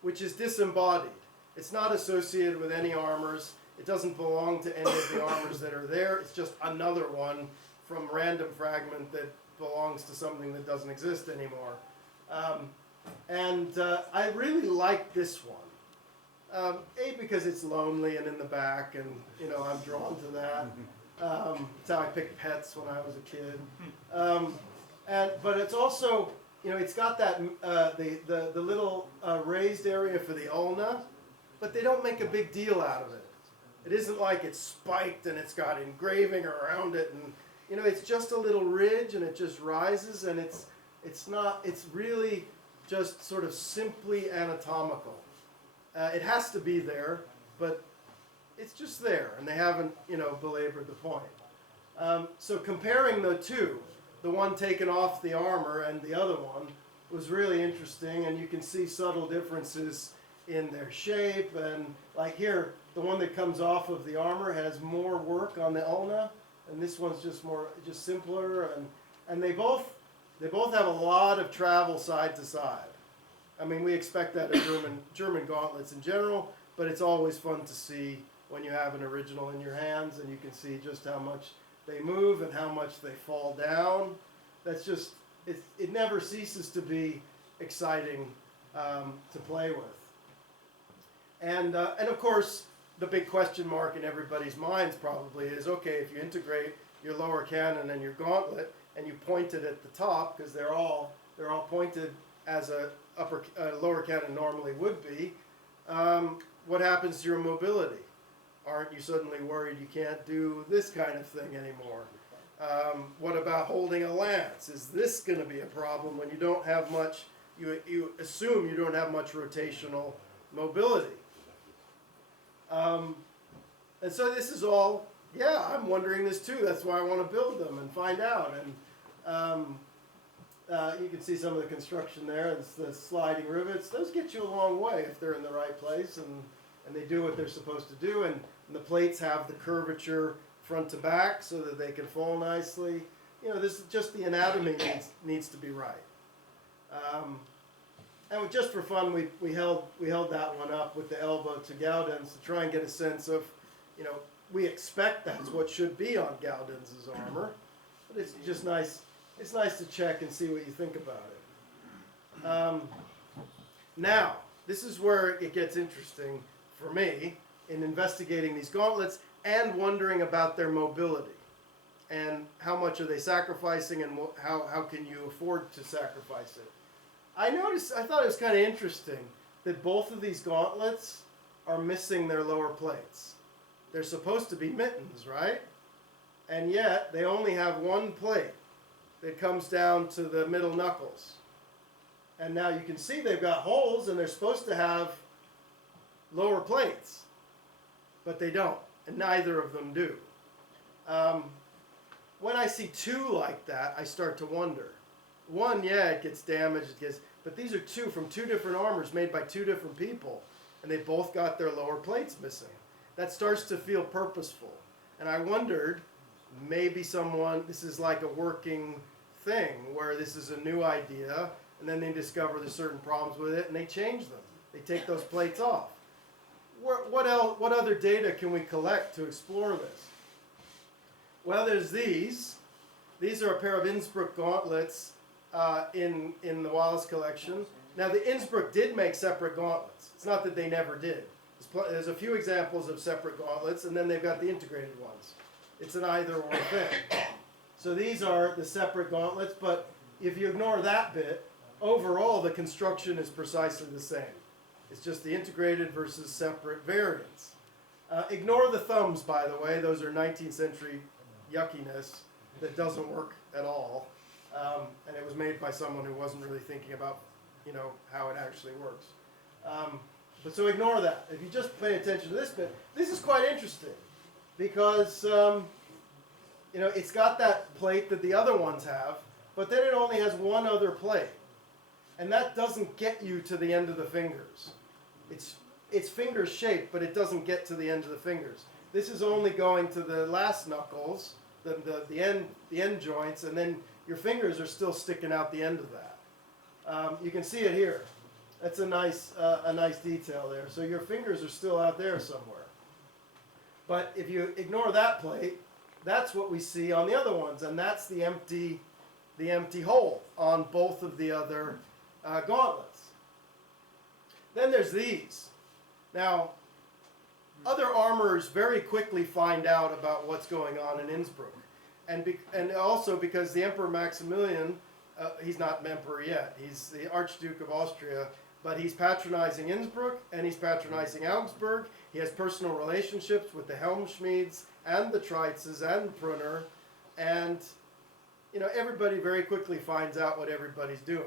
which is disembodied. It's not associated with any armors. It doesn't belong to any of the armors that are there. It's just another one from random fragment that belongs to something that doesn't exist anymore. I really like this one. A, because it's lonely and in the back, and I'm drawn to that. It's how I picked pets when I was a kid. But it's also, it's got that the little raised area for the ulna, but they don't make a big deal out of it. It isn't like it's spiked and it's got engraving around it, and it's just a little ridge and it just rises, and it's really just sort of simply anatomical. It has to be there, but it's just there, and they haven't, belabored the point. So comparing the two, the one taken off the armor and the other one, was really interesting, and you can see subtle differences in their shape. And like here, the one that comes off of the armor has more work on the ulna, and this one's just simpler, and they both have a lot of travel side to side. I mean, we expect that of German gauntlets in general, but it's always fun to see when you have an original in your hands, and you can see just how much they move and how much they fall down. That's just, it never ceases to be exciting to play with. And of course, the big question mark in everybody's minds probably is, okay, if you integrate your lower cannon and your gauntlet, and you point it at the top, because they're all pointed as a lower cannon normally would be, what happens to your mobility? Aren't you suddenly worried you can't do this kind of thing anymore? What about holding a lance? Is this going to be a problem when you don't have much, you assume you don't have much rotational mobility? And so this is all, yeah, I'm wondering this too. That's why I want to build them and find out. And you can see some of the construction there. It's the sliding rivets. Those get you a long way if they're in the right place and they do what they're supposed to do. And the plates have the curvature front to back so that they can fall nicely. This is just the anatomy needs to be right. And just for fun, we held that one up with the elbow to Gaudens to try and get a sense of, we expect that's what should be on Gaudens' armor, but it's just nice. It's nice to check and see what you think about it. Now, this is where it gets interesting for me in investigating these gauntlets and wondering about their mobility and how much are they sacrificing and how can you afford to sacrifice it. I thought it was kind of interesting that both of these gauntlets are missing their lower plates. They're supposed to be mittens, right? And yet they only have one plate that comes down to the middle knuckles. And now you can see they've got holes and they're supposed to have lower plates, but they don't, and neither of them do. When I see two like that, I start to wonder. One, yeah, it gets damaged, but these are two from two different armors made by two different people, and they both got their lower plates missing. That starts to feel purposeful. And I wondered, maybe this is like a working thing, where this is a new idea, and then they discover there's certain problems with it, and they change them. They take those plates off. What other data can we collect to explore this? Well, there's these. These are a pair of Innsbruck gauntlets in the Wallace collection. Now, the Innsbruck did make separate gauntlets. It's not that they never did. There's a few examples of separate gauntlets, and then they've got the integrated ones. It's an either-or thing. So these are the separate gauntlets, but if you ignore that bit, overall the construction is precisely the same. It's just the integrated versus separate variants. Ignore the thumbs, by the way. Those are 19th century yuckiness that doesn't work at all. And it was made by someone who wasn't really thinking about, how it actually works. But so ignore that. If you just pay attention to this bit, this is quite interesting because, it's got that plate that the other ones have, but then it only has one other plate. And that doesn't get you to the end of the fingers. it's finger shaped, but it doesn't get to the end of the fingers. This is only going to the last knuckles, the end joints, and then your fingers are still sticking out the end of that. You can see it here. That's a nice detail there. So your fingers are still out there somewhere. But if you ignore that plate, that's what we see on the other ones, and that's the empty hole on both of the other gauntlets. Then there's these. Now, other armorers very quickly find out about what's going on in Innsbruck. And also because the Emperor Maximilian, he's not emperor yet, he's the Archduke of Austria, but he's patronizing Innsbruck and he's patronizing Augsburg. He has personal relationships with the Helmschmieds and the Tretzos and Brunner. And, you know, everybody very quickly finds out what everybody's doing.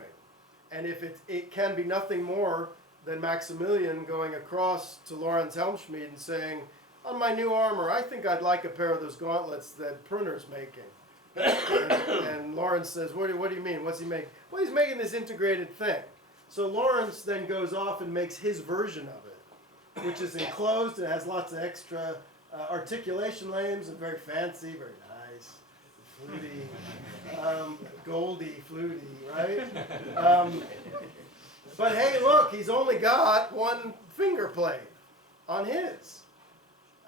And if it can be nothing more than Maximilian going across to Lorenz Helmschmied and saying, on my new armor, I think I'd like a pair of those gauntlets that Brunner's making. and Lorenz says, what do you mean? What's he making? Well, he's making this integrated thing. So Lorenz then goes off and makes his version of it, which is enclosed and has lots of extra articulation names and very fancy, very nice, fluty, goldy, fluty, right? But hey, look, he's only got one finger plate on his.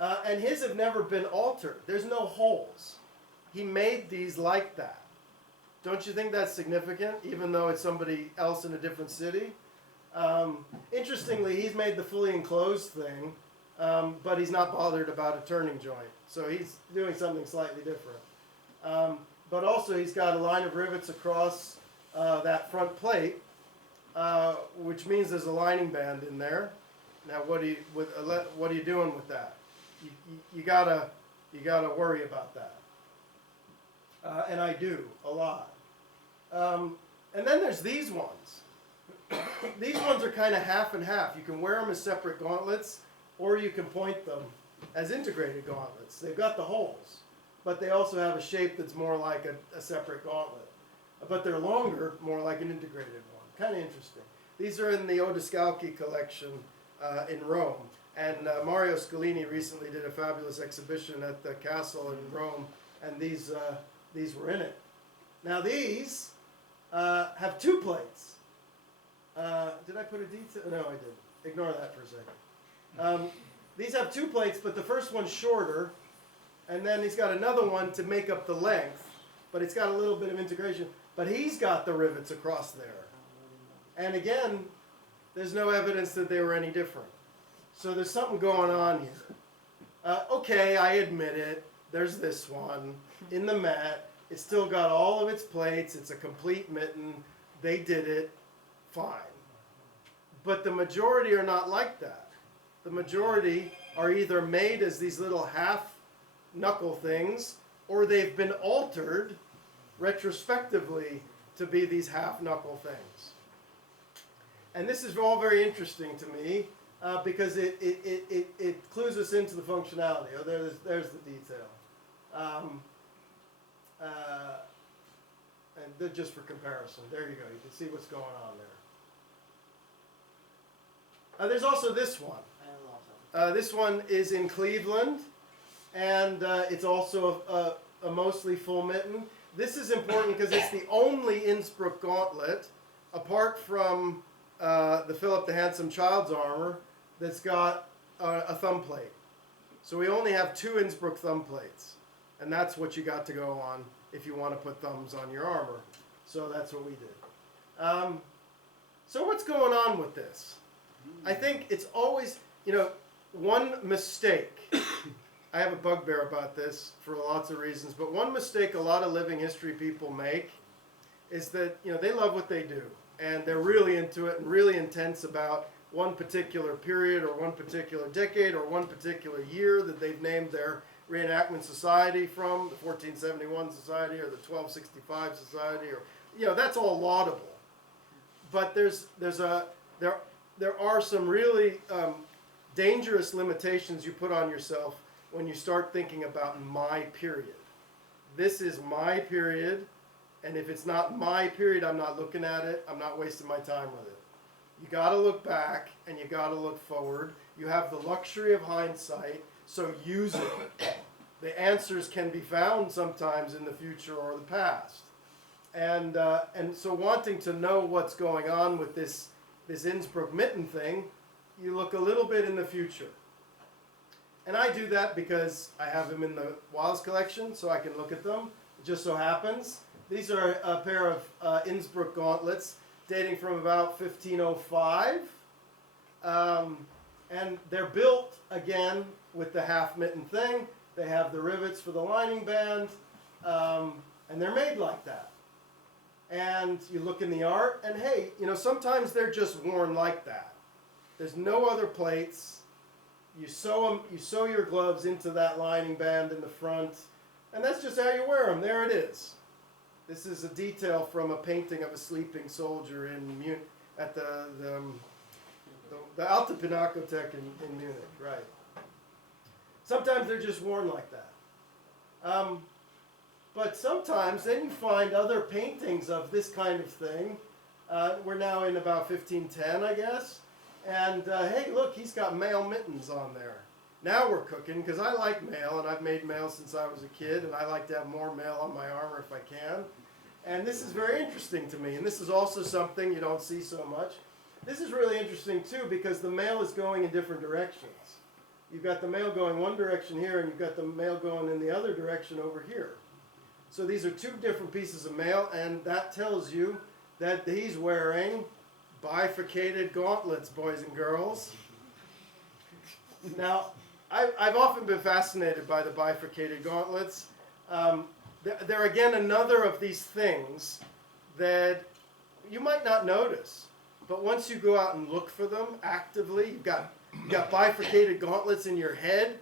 And his have never been altered. There's no holes. He made these like that. Don't you think that's significant, even though it's somebody else in a different city? Interestingly, he's made the fully enclosed thing, but he's not bothered about a turning joint. So he's doing something slightly different. But also he's got a line of rivets across that front plate, which means there's a lining band in there. Now, what are you doing with that? You gotta worry about that. And I do a lot. And then there's these ones. These ones are kind of half and half. You can wear them as separate gauntlets, or you can point them as integrated gauntlets. They've got the holes, but they also have a shape that's more like a separate gauntlet. But they're longer, more like an integrated one. Kind of interesting. These are in the Odescalchi collection in Rome. And Mario Scalini recently did a fabulous exhibition at the castle in Rome, and these were in it. Now these have two plates. Did I put a detail? No, I didn't. Ignore that for a second. These have two plates, but the first one's shorter, and then he's got another one to make up the length, but it's got a little bit of integration. But he's got the rivets across there. And again, there's no evidence that they were any different. So there's something going on here. Okay, I admit it. There's this one in the mat. It's still got all of its plates. It's a complete mitten. They did it. Fine. But the majority are not like that. The majority are either made as these little half knuckle things, or they've been altered retrospectively to be these half knuckle things. And this is all very interesting to me. Because it clues us into the functionality. Oh, there's the detail. And just for comparison, there you go. You can see what's going on there. There's also this one. This one is in Cleveland, and it's also a mostly full mitten. This is important because it's the only Innsbruck gauntlet, apart from the Philip the Handsome Child's armor, that's got a thumb plate. So we only have two Innsbruck thumb plates. And that's what you got to go on if you want to put thumbs on your armor. So that's what we did. So what's going on with this? I think it's always, one mistake. I have a bugbear about this for lots of reasons, but one mistake a lot of living history people make is that, they love what they do. And they're really into it and really intense about one particular period or one particular decade or one particular year that they've named their reenactment society from, the 1471 Society or the 1265 Society, or that's all laudable. But there are some really dangerous limitations you put on yourself when you start thinking about my period. This is my period, and if it's not my period, I'm not looking at it. I'm not wasting my time with it. You got to look back and you got to look forward. You have the luxury of hindsight, so use it. The answers can be found sometimes in the future or the past. And so wanting to know what's going on with this Innsbruck mitten thing, you look a little bit in the future. And I do that because I have them in the Wallace collection, so I can look at them. It just so happens. These are a pair of Innsbruck gauntlets dating from about 1505. And they're built, again, with the half mitten thing. They have the rivets for the lining band, and they're made like that. And you look in the art, and hey, you know, sometimes they're just worn like that. There's no other plates. You sew your gloves into that lining band in the front, and that's just how you wear them. There it is. This is a detail from a painting of a sleeping soldier in Munich at the Alte Pinakothek in Munich, right? Sometimes they're just worn like that. But sometimes then you find other paintings of this kind of thing. We're now in about 1510, I guess. And hey, look, he's got mail mittens on there. Now we're cooking, because I like mail, and I've made mail since I was a kid, and I like to have more mail on my armor if I can. And this is very interesting to me, and this is also something you don't see so much. This is really interesting too, because the mail is going in different directions. You've got the mail going one direction here, and you've got the mail going in the other direction over here. So these are two different pieces of mail, and that tells you that he's wearing bifurcated gauntlets, boys and girls. Now, I've often been fascinated by the bifurcated gauntlets. They're again another of these things that you might not notice, but once you go out and look for them actively, you've got bifurcated gauntlets in your head,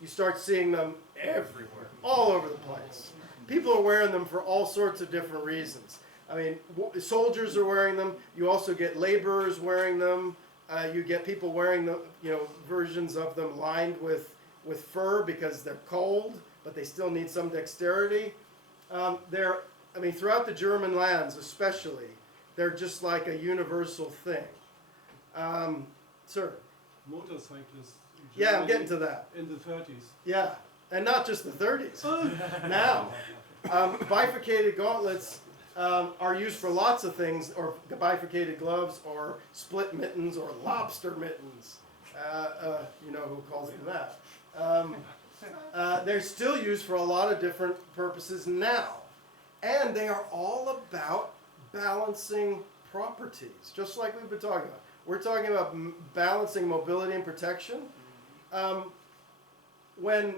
you start seeing them everywhere, all over the place. People are wearing them for all sorts of different reasons. I mean, soldiers are wearing them. You also get laborers wearing them. You get people wearing the, versions of them lined with fur because they're cold, but they still need some dexterity. Throughout the German lands especially, they're just like a universal thing. Sir? Motorcyclists. Yeah, I'm getting to that. In the 30s. Yeah, and not just the 30s. Now, bifurcated gauntlets are used for lots of things, or bifurcated gloves, or split mittens, or lobster mittens. You know who calls them that. They're still used for a lot of different purposes now. And they are all about balancing properties, just like we've been talking about. We're talking about balancing mobility and protection. When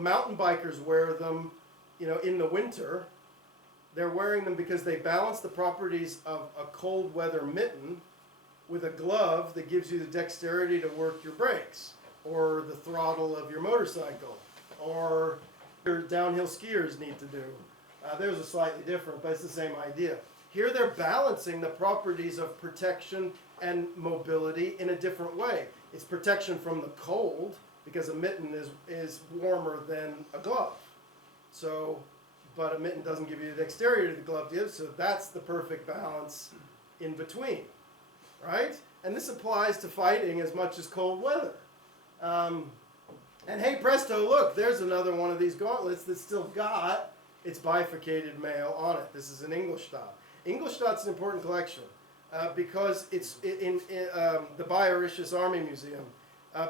mountain bikers wear them, in the winter, they're wearing them because they balance the properties of a cold weather mitten with a glove that gives you the dexterity to work your brakes, or the throttle of your motorcycle, or your downhill skiers need to do. Theirs are slightly different, but it's the same idea. Here they're balancing the properties of protection and mobility in a different way. It's protection from the cold, because a mitten is warmer than a glove. So, but a mitten doesn't give you the dexterity the glove gives, so that's the perfect balance in between, right? And this applies to fighting as much as cold weather. And hey presto, look, there's another one of these gauntlets that's still got its bifurcated mail on it. This is an Ingolstadt. Ingolstadt's an important collection because it's in the Bayerisches Army Museum,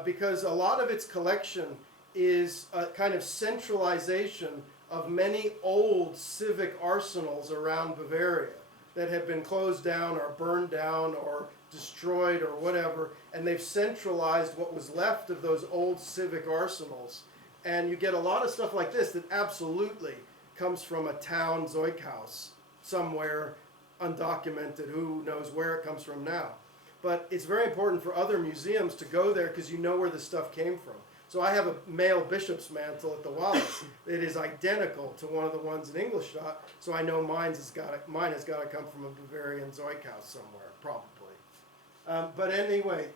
because a lot of its collection is a kind of centralization of many old civic arsenals around Bavaria that have been closed down or burned down or destroyed or whatever, and they've centralized what was left of those old civic arsenals. And you get a lot of stuff like this that absolutely comes from a town Zeughaus somewhere, undocumented, who knows where it comes from now. But it's very important for other museums to go there because you know where the stuff came from. So I have a male bishop's mantle at the Wallace. It is identical to one of the ones in Ingolstadt, so I know mine has got to come from a Bavarian Zeughaus somewhere, probably. But anyway,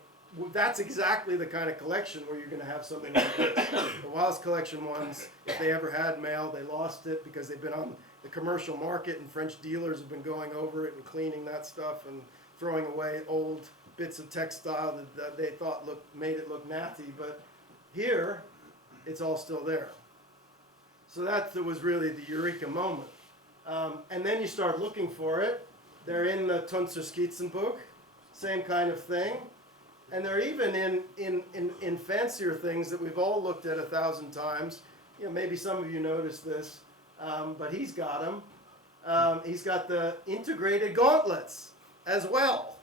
that's exactly the kind of collection where you're going to have something like this. The Wallace collection ones, if they ever had mail, they lost it because they've been on the commercial market, and French dealers have been going over it and cleaning that stuff and throwing away old bits of textile that they thought made it look natty, but here it's all still there. So that was really the eureka moment. And then you start looking for it. They're in the Tunzer Skizzenbuch, same kind of thing. And they're even in fancier things that we've all looked at 1,000 times. You know, maybe some of you noticed this, but he's got them. He's got the integrated gauntlets as well,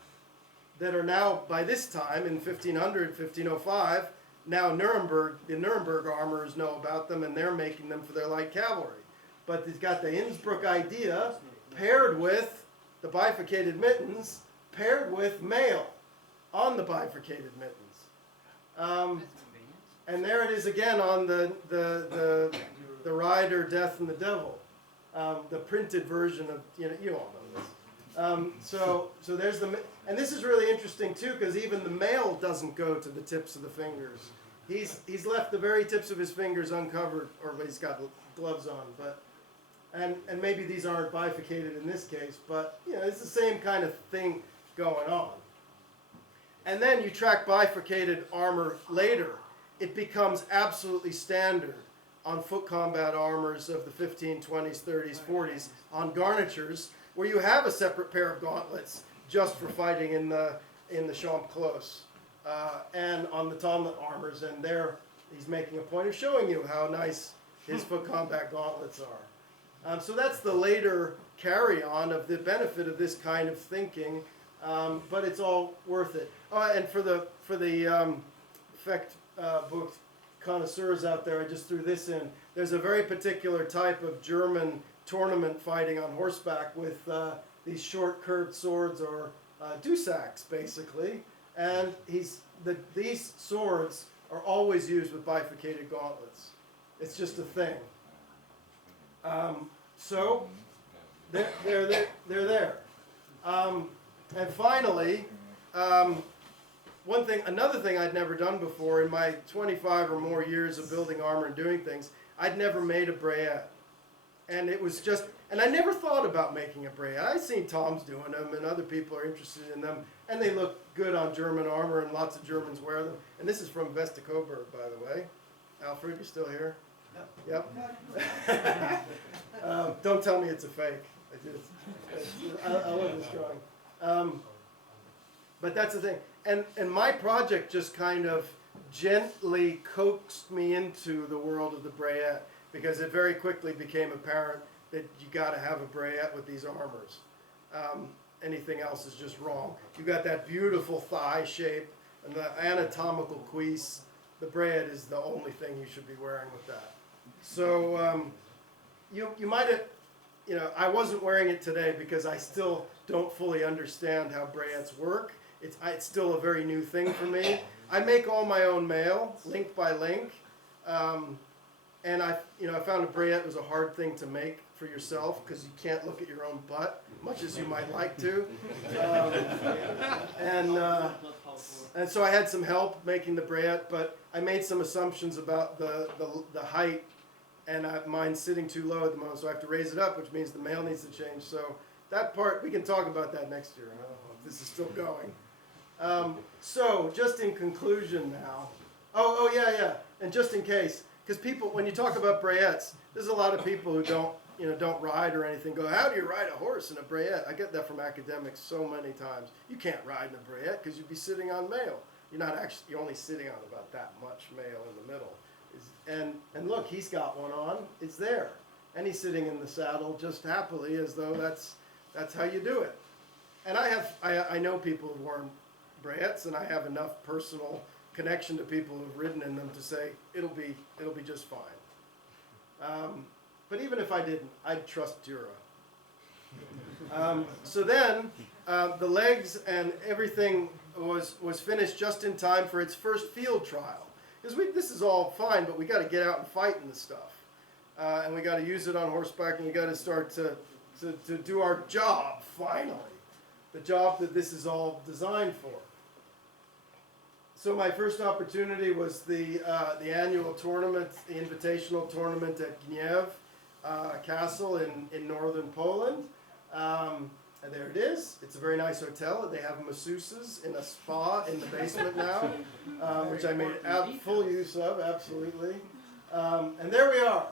that are now, by this time, in 1500, 1505, now the Nuremberg armorers know about them, and they're making them for their light cavalry. But he's got the Innsbruck idea paired with the bifurcated mittens, paired with mail on the bifurcated mittens. And there it is again on the Rider, Death, and the Devil, the printed version of, you all know this. So there's and this is really interesting too, because even the mail doesn't go to the tips of the fingers. He's left the very tips of his fingers uncovered, or he's got gloves on. But and maybe these aren't bifurcated in this case, but you know, it's the same kind of thing going on. And then you track bifurcated armor later. It becomes absolutely standard on foot combat armors of the 15, 20s, 30s, 40s, on garnitures, where you have a separate pair of gauntlets just for fighting in the champ close, and on the Tomlet armors. And there, he's making a point of showing you how nice his foot combat gauntlets are. So that's the later carry-on of the benefit of this kind of thinking, but it's all worth it. And for the effect book connoisseurs out there, I just threw this in. There's a very particular type of German tournament fighting on horseback with these short curved swords, or dusaks basically, and these swords are always used with bifurcated gauntlets. It's just a thing. So they're there. And finally, another thing I'd never done before in my 25 or more years of building armor and doing things, I'd never made a brayette. And it was just, and I never thought about making a brayette. I've seen Tom's doing them, and other people are interested in them, and they look good on German armor, and lots of Germans wear them. And this is from Vesta Coburg, by the way. Alfred, you still here? Yep. Don't tell me it's a fake. I love this drawing. But that's the thing. And my project just kind of gently coaxed me into the world of the brayette, because it very quickly became apparent that you got to have a brayette with these armors. Anything else is just wrong. You got that beautiful thigh shape and the anatomical cuisse. The brayette is the only thing you should be wearing with that. So you might have, I wasn't wearing it today because I still don't fully understand how brayettes work. It's still a very new thing for me. I make all my own mail, link by link, and I found a brayette was a hard thing to make for yourself because you can't look at your own butt, much as you might like to. And so I had some help making the brayette, but I made some assumptions about the height, and mine's sitting too low at the moment, so I have to raise it up, which means the mail needs to change. So that part, we can talk about that next year. I don't know if this is still going. So just in conclusion now, yeah, and just in case, because people, when you talk about brayettes, there's a lot of people who don't ride or anything, go, how do you ride a horse in a brayette? I get that from academics so many times. You can't ride in a brayette because you'd be sitting on mail. You're only sitting on about that much mail in the middle. And look, he's got one on, it's there. And he's sitting in the saddle just happily, as though that's how you do it. And I know people who've worn brayettes, and I have enough personal connection to people who've ridden in them to say it'll be just fine. But even if I didn't, I'd trust Dura. So then the legs and everything was finished just in time for its first field trial. Because this is all fine, but we got to get out and fight in this stuff, and we got to use it on horseback, and we got to start to do our job finally, the job that this is all designed for. So my first opportunity was the annual tournament, the invitational tournament at Gniew Castle in northern Poland. And there it is. It's a very nice hotel. They have masseuses in a spa in the basement now, which I made full use of, absolutely. And there we are.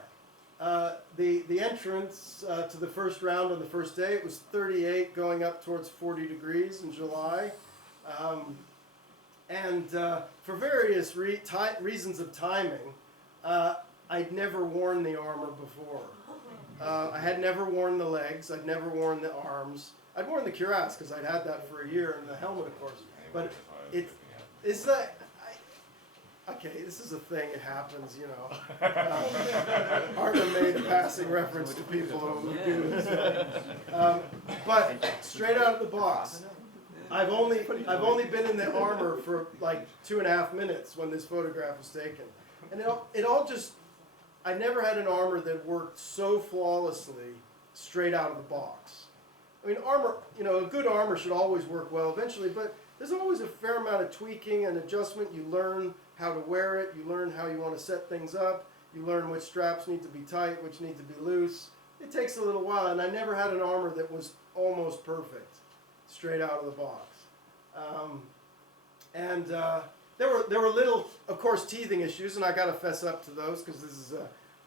The entrance to the first round on the first day, it was 38 going up towards 40 degrees in July. For various reasons of timing, I'd never worn the armor before. I had never worn the legs. I'd never worn the arms. I'd worn the cuirass because I'd had that for a year, and the helmet, of course. But it's like, okay, this is a thing. It happens, you know. Arthur made a passing reference to people who do this. But straight out of the box, I've only been in the armor for like 2.5 minutes when this photograph was taken, and it all just. I never had an armor that worked so flawlessly straight out of the box. I mean, armor, you know, a good armor should always work well eventually, but there's always a fair amount of tweaking and adjustment. You learn how to wear it. You learn how you want to set things up. You learn which straps need to be tight, which need to be loose. It takes a little while, and I never had an armor that was almost perfect straight out of the box. There were little, of course, teething issues, and I got to fess up to those because this is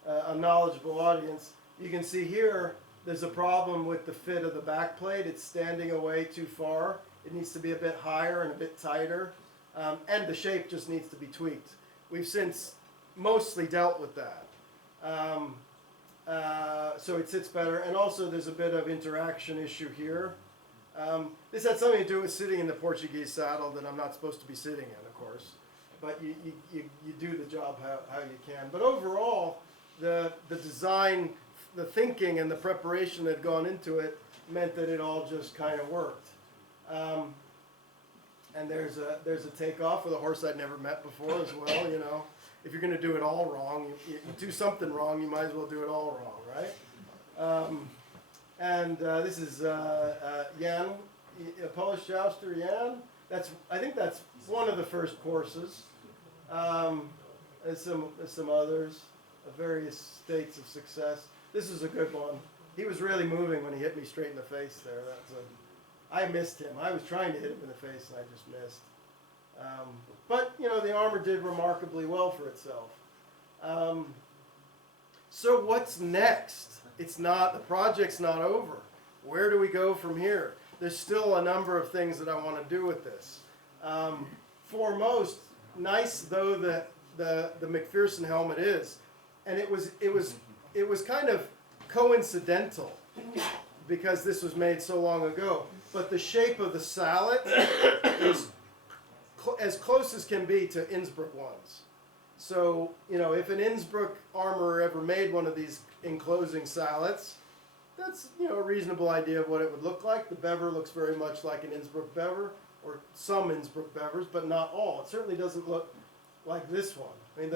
a knowledgeable audience. You can see here there's a problem with the fit of the back plate. It's standing away too far. It needs to be a bit higher and a bit tighter, and the shape just needs to be tweaked. We've since mostly dealt with that. So it sits better, and also there's a bit of interaction issue here. This had something to do with sitting in the Portuguese saddle that I'm not supposed to be sitting in, of course. But you do the job how you can. But overall, the design, the thinking, and the preparation that had gone into it meant that it all just kind of worked. And there's a takeoff with a horse I'd never met before as well. You know, if you're going to do it all wrong, you do something wrong, you might as well do it all wrong, right? This is Jan, a Polish jouster, Jan. I think that's one of the first courses. There's some others of various states of success. This is a good one. He was really moving when he hit me straight in the face there. I missed him. I was trying to hit him in the face and I just missed. But you know, the armor did remarkably well for itself. So what's next? The project's not over. Where do we go from here? There's still a number of things that I want to do with this. Foremost, nice though the McPherson helmet is, and it was kind of coincidental because this was made so long ago. But the shape of the sallet is as close as can be to Innsbruck ones. So, you know, if an Innsbruck armorer ever made one of these enclosing sallets, that's, you know, a reasonable idea of what it would look like. The bever looks very much like an Innsbruck bever, or some Innsbruck bevers, but not all. It certainly doesn't look like this one. I mean,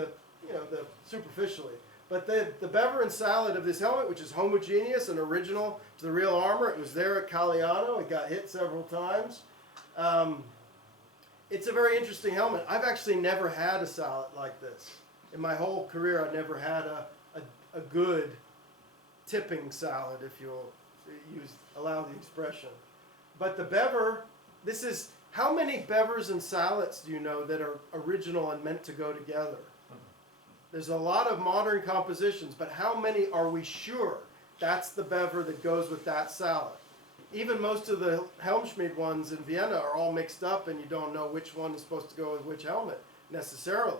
superficially. But the bever and sallet of this helmet, which is homogeneous and original to the real armor, it was there at Caliano. It got hit several times. It's a very interesting helmet. I've actually never had a sallet like this. In my whole career, I've never had a good tipping sallet, if you'll allow the expression. But the bever, this is, how many bevers and sallets do you know that are original and meant to go together? There's a lot of modern compositions, but how many are we sure that's the bever that goes with that sallet? Even most of the Helmschmied ones in Vienna are all mixed up and you don't know which one is supposed to go with which helmet necessarily.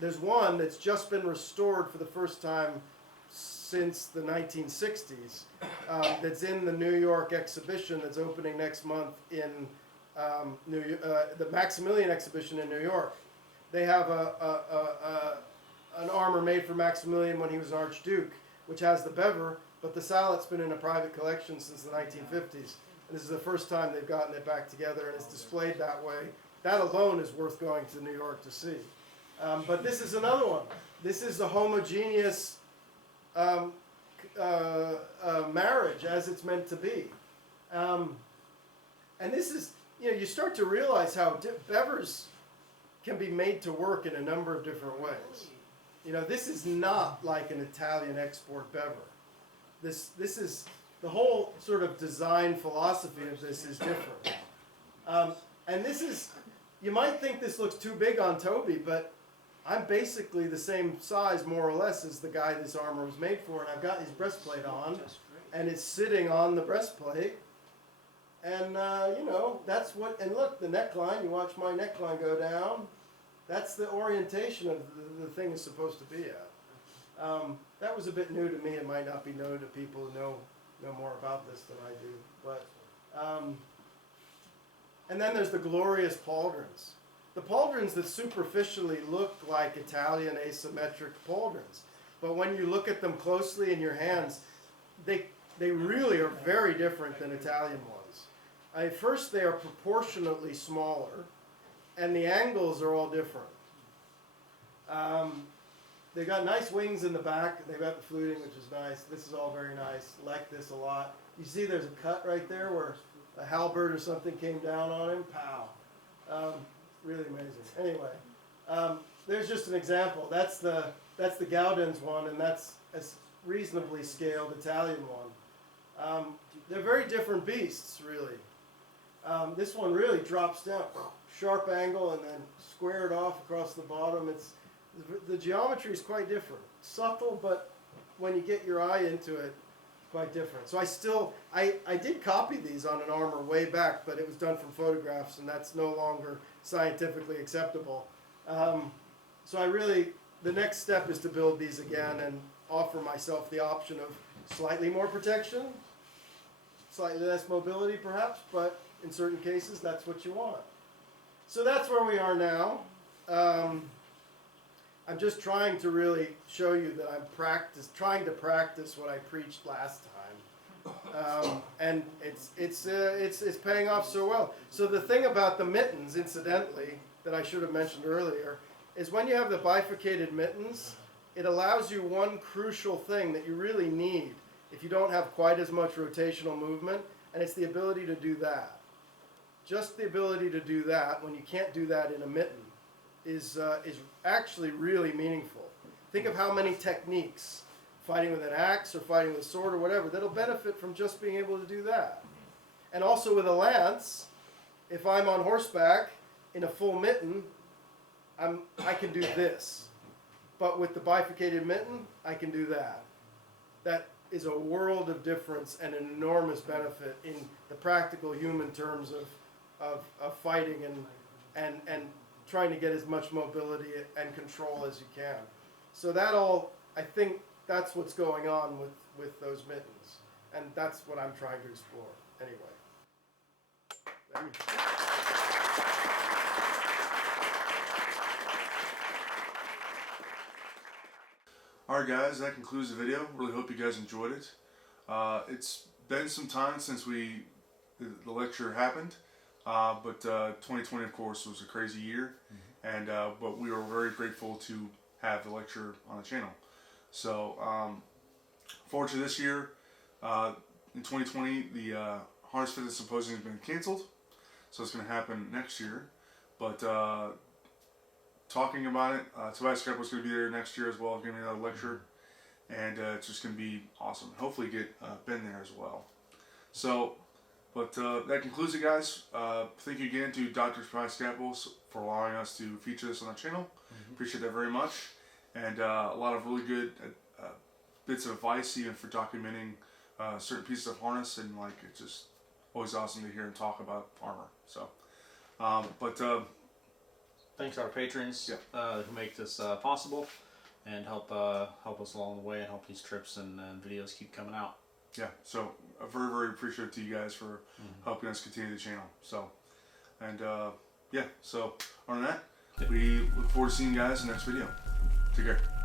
There's one that's just been restored for the first time since the 1960s that's in the New York exhibition that's opening next month in the Maximilian exhibition in New York. They have an armor made for Maximilian when he was Archduke, which has the bever, but the sallet's been in a private collection since the 1950s. And this is the first time they've gotten it back together, and it's displayed that way. That alone is worth going to New York to see. But this is another one. This is the homogeneous marriage as it's meant to be. And this is, you know, you start to realize how bevers can be made to work in a number of different ways. You know, this is not like an Italian export bever. This is the whole sort of design philosophy of this is different. And this is, you might think this looks too big on Toby, but I'm basically the same size, more or less, as the guy this armor was made for, and I've got his breastplate on, and it's sitting on the breastplate, and you know, that's what, and look, the neckline, you watch my neckline go down, that's the orientation of the thing is supposed to be at. That was a bit new to me. It might not be known to people who know more about this than I do. But and then there's the glorious pauldrons. The pauldrons that superficially look like Italian asymmetric pauldrons. But when you look at them closely in your hands, they really are very different than Italian ones. First, they are proportionately smaller, and the angles are all different. They've got nice wings in the back. They've got the fluting, which is nice. This is all very nice. Like this a lot. You see there's a cut right there where a halberd or something came down on him. Pow. Really amazing. Anyway, there's just an example. That's the Gaudens one, and that's a reasonably scaled Italian one. They're very different beasts, really. This one really drops down, sharp angle, and then squared off across the bottom. The geometry is quite different. Subtle, but when you get your eye into it, it's quite different. So I did copy these on an armor way back, but it was done from photographs, and that's no longer scientifically acceptable. So the next step is to build these again and offer myself the option of slightly more protection, slightly less mobility perhaps, but in certain cases that's what you want. So that's where we are now. I'm just trying to really show you that I'm trying to practice what I preached last time, and it's paying off so well. So the thing about the mittens, incidentally, that I should have mentioned earlier, is when you have the bifurcated mittens, it allows you one crucial thing that you really need if you don't have quite as much rotational movement, and it's the ability to do that. Just the ability to do that when you can't do that in a mitten is actually really meaningful. Think of how many techniques, fighting with an axe or fighting with a sword or whatever, that'll benefit from just being able to do that. And also with a lance, if I'm on horseback in a full mitten, I can do this. But with the bifurcated mitten, I can do that. That is a world of difference and an enormous benefit in the practical human terms of fighting and trying to get as much mobility and control as you can. So I think that's what's going on with those mittens. And that's what I'm trying to explore. Anyway. Alright guys, that concludes the video. Really hope you guys enjoyed it. It's been some time since the lecture happened. But 2020, of course, was a crazy year, and but we were very grateful to have the lecture on the channel. So, forward to this year, in 2020, the Harness Fitness Symposium has been canceled, so it's going to happen next year. But talking about it, Tobias Capwell is going to be there next year as well, giving another lecture, and it's just going to be awesome. Hopefully, get Ben there as well. So. But that concludes it, guys. Thank you again to Dr. Tobias Capwell for allowing us to feature this on the channel. Appreciate that very much. And a lot of really good bits of advice, even for documenting certain pieces of harness. And like, it's just always awesome to hear him talk about armor. So, thanks to our patrons who make this possible and help us along the way and help these trips and videos keep coming out. Yeah, so very, very appreciative to you guys for helping us continue the channel. So, and yeah, so other than that, we look forward to seeing you guys in the next video. Take care.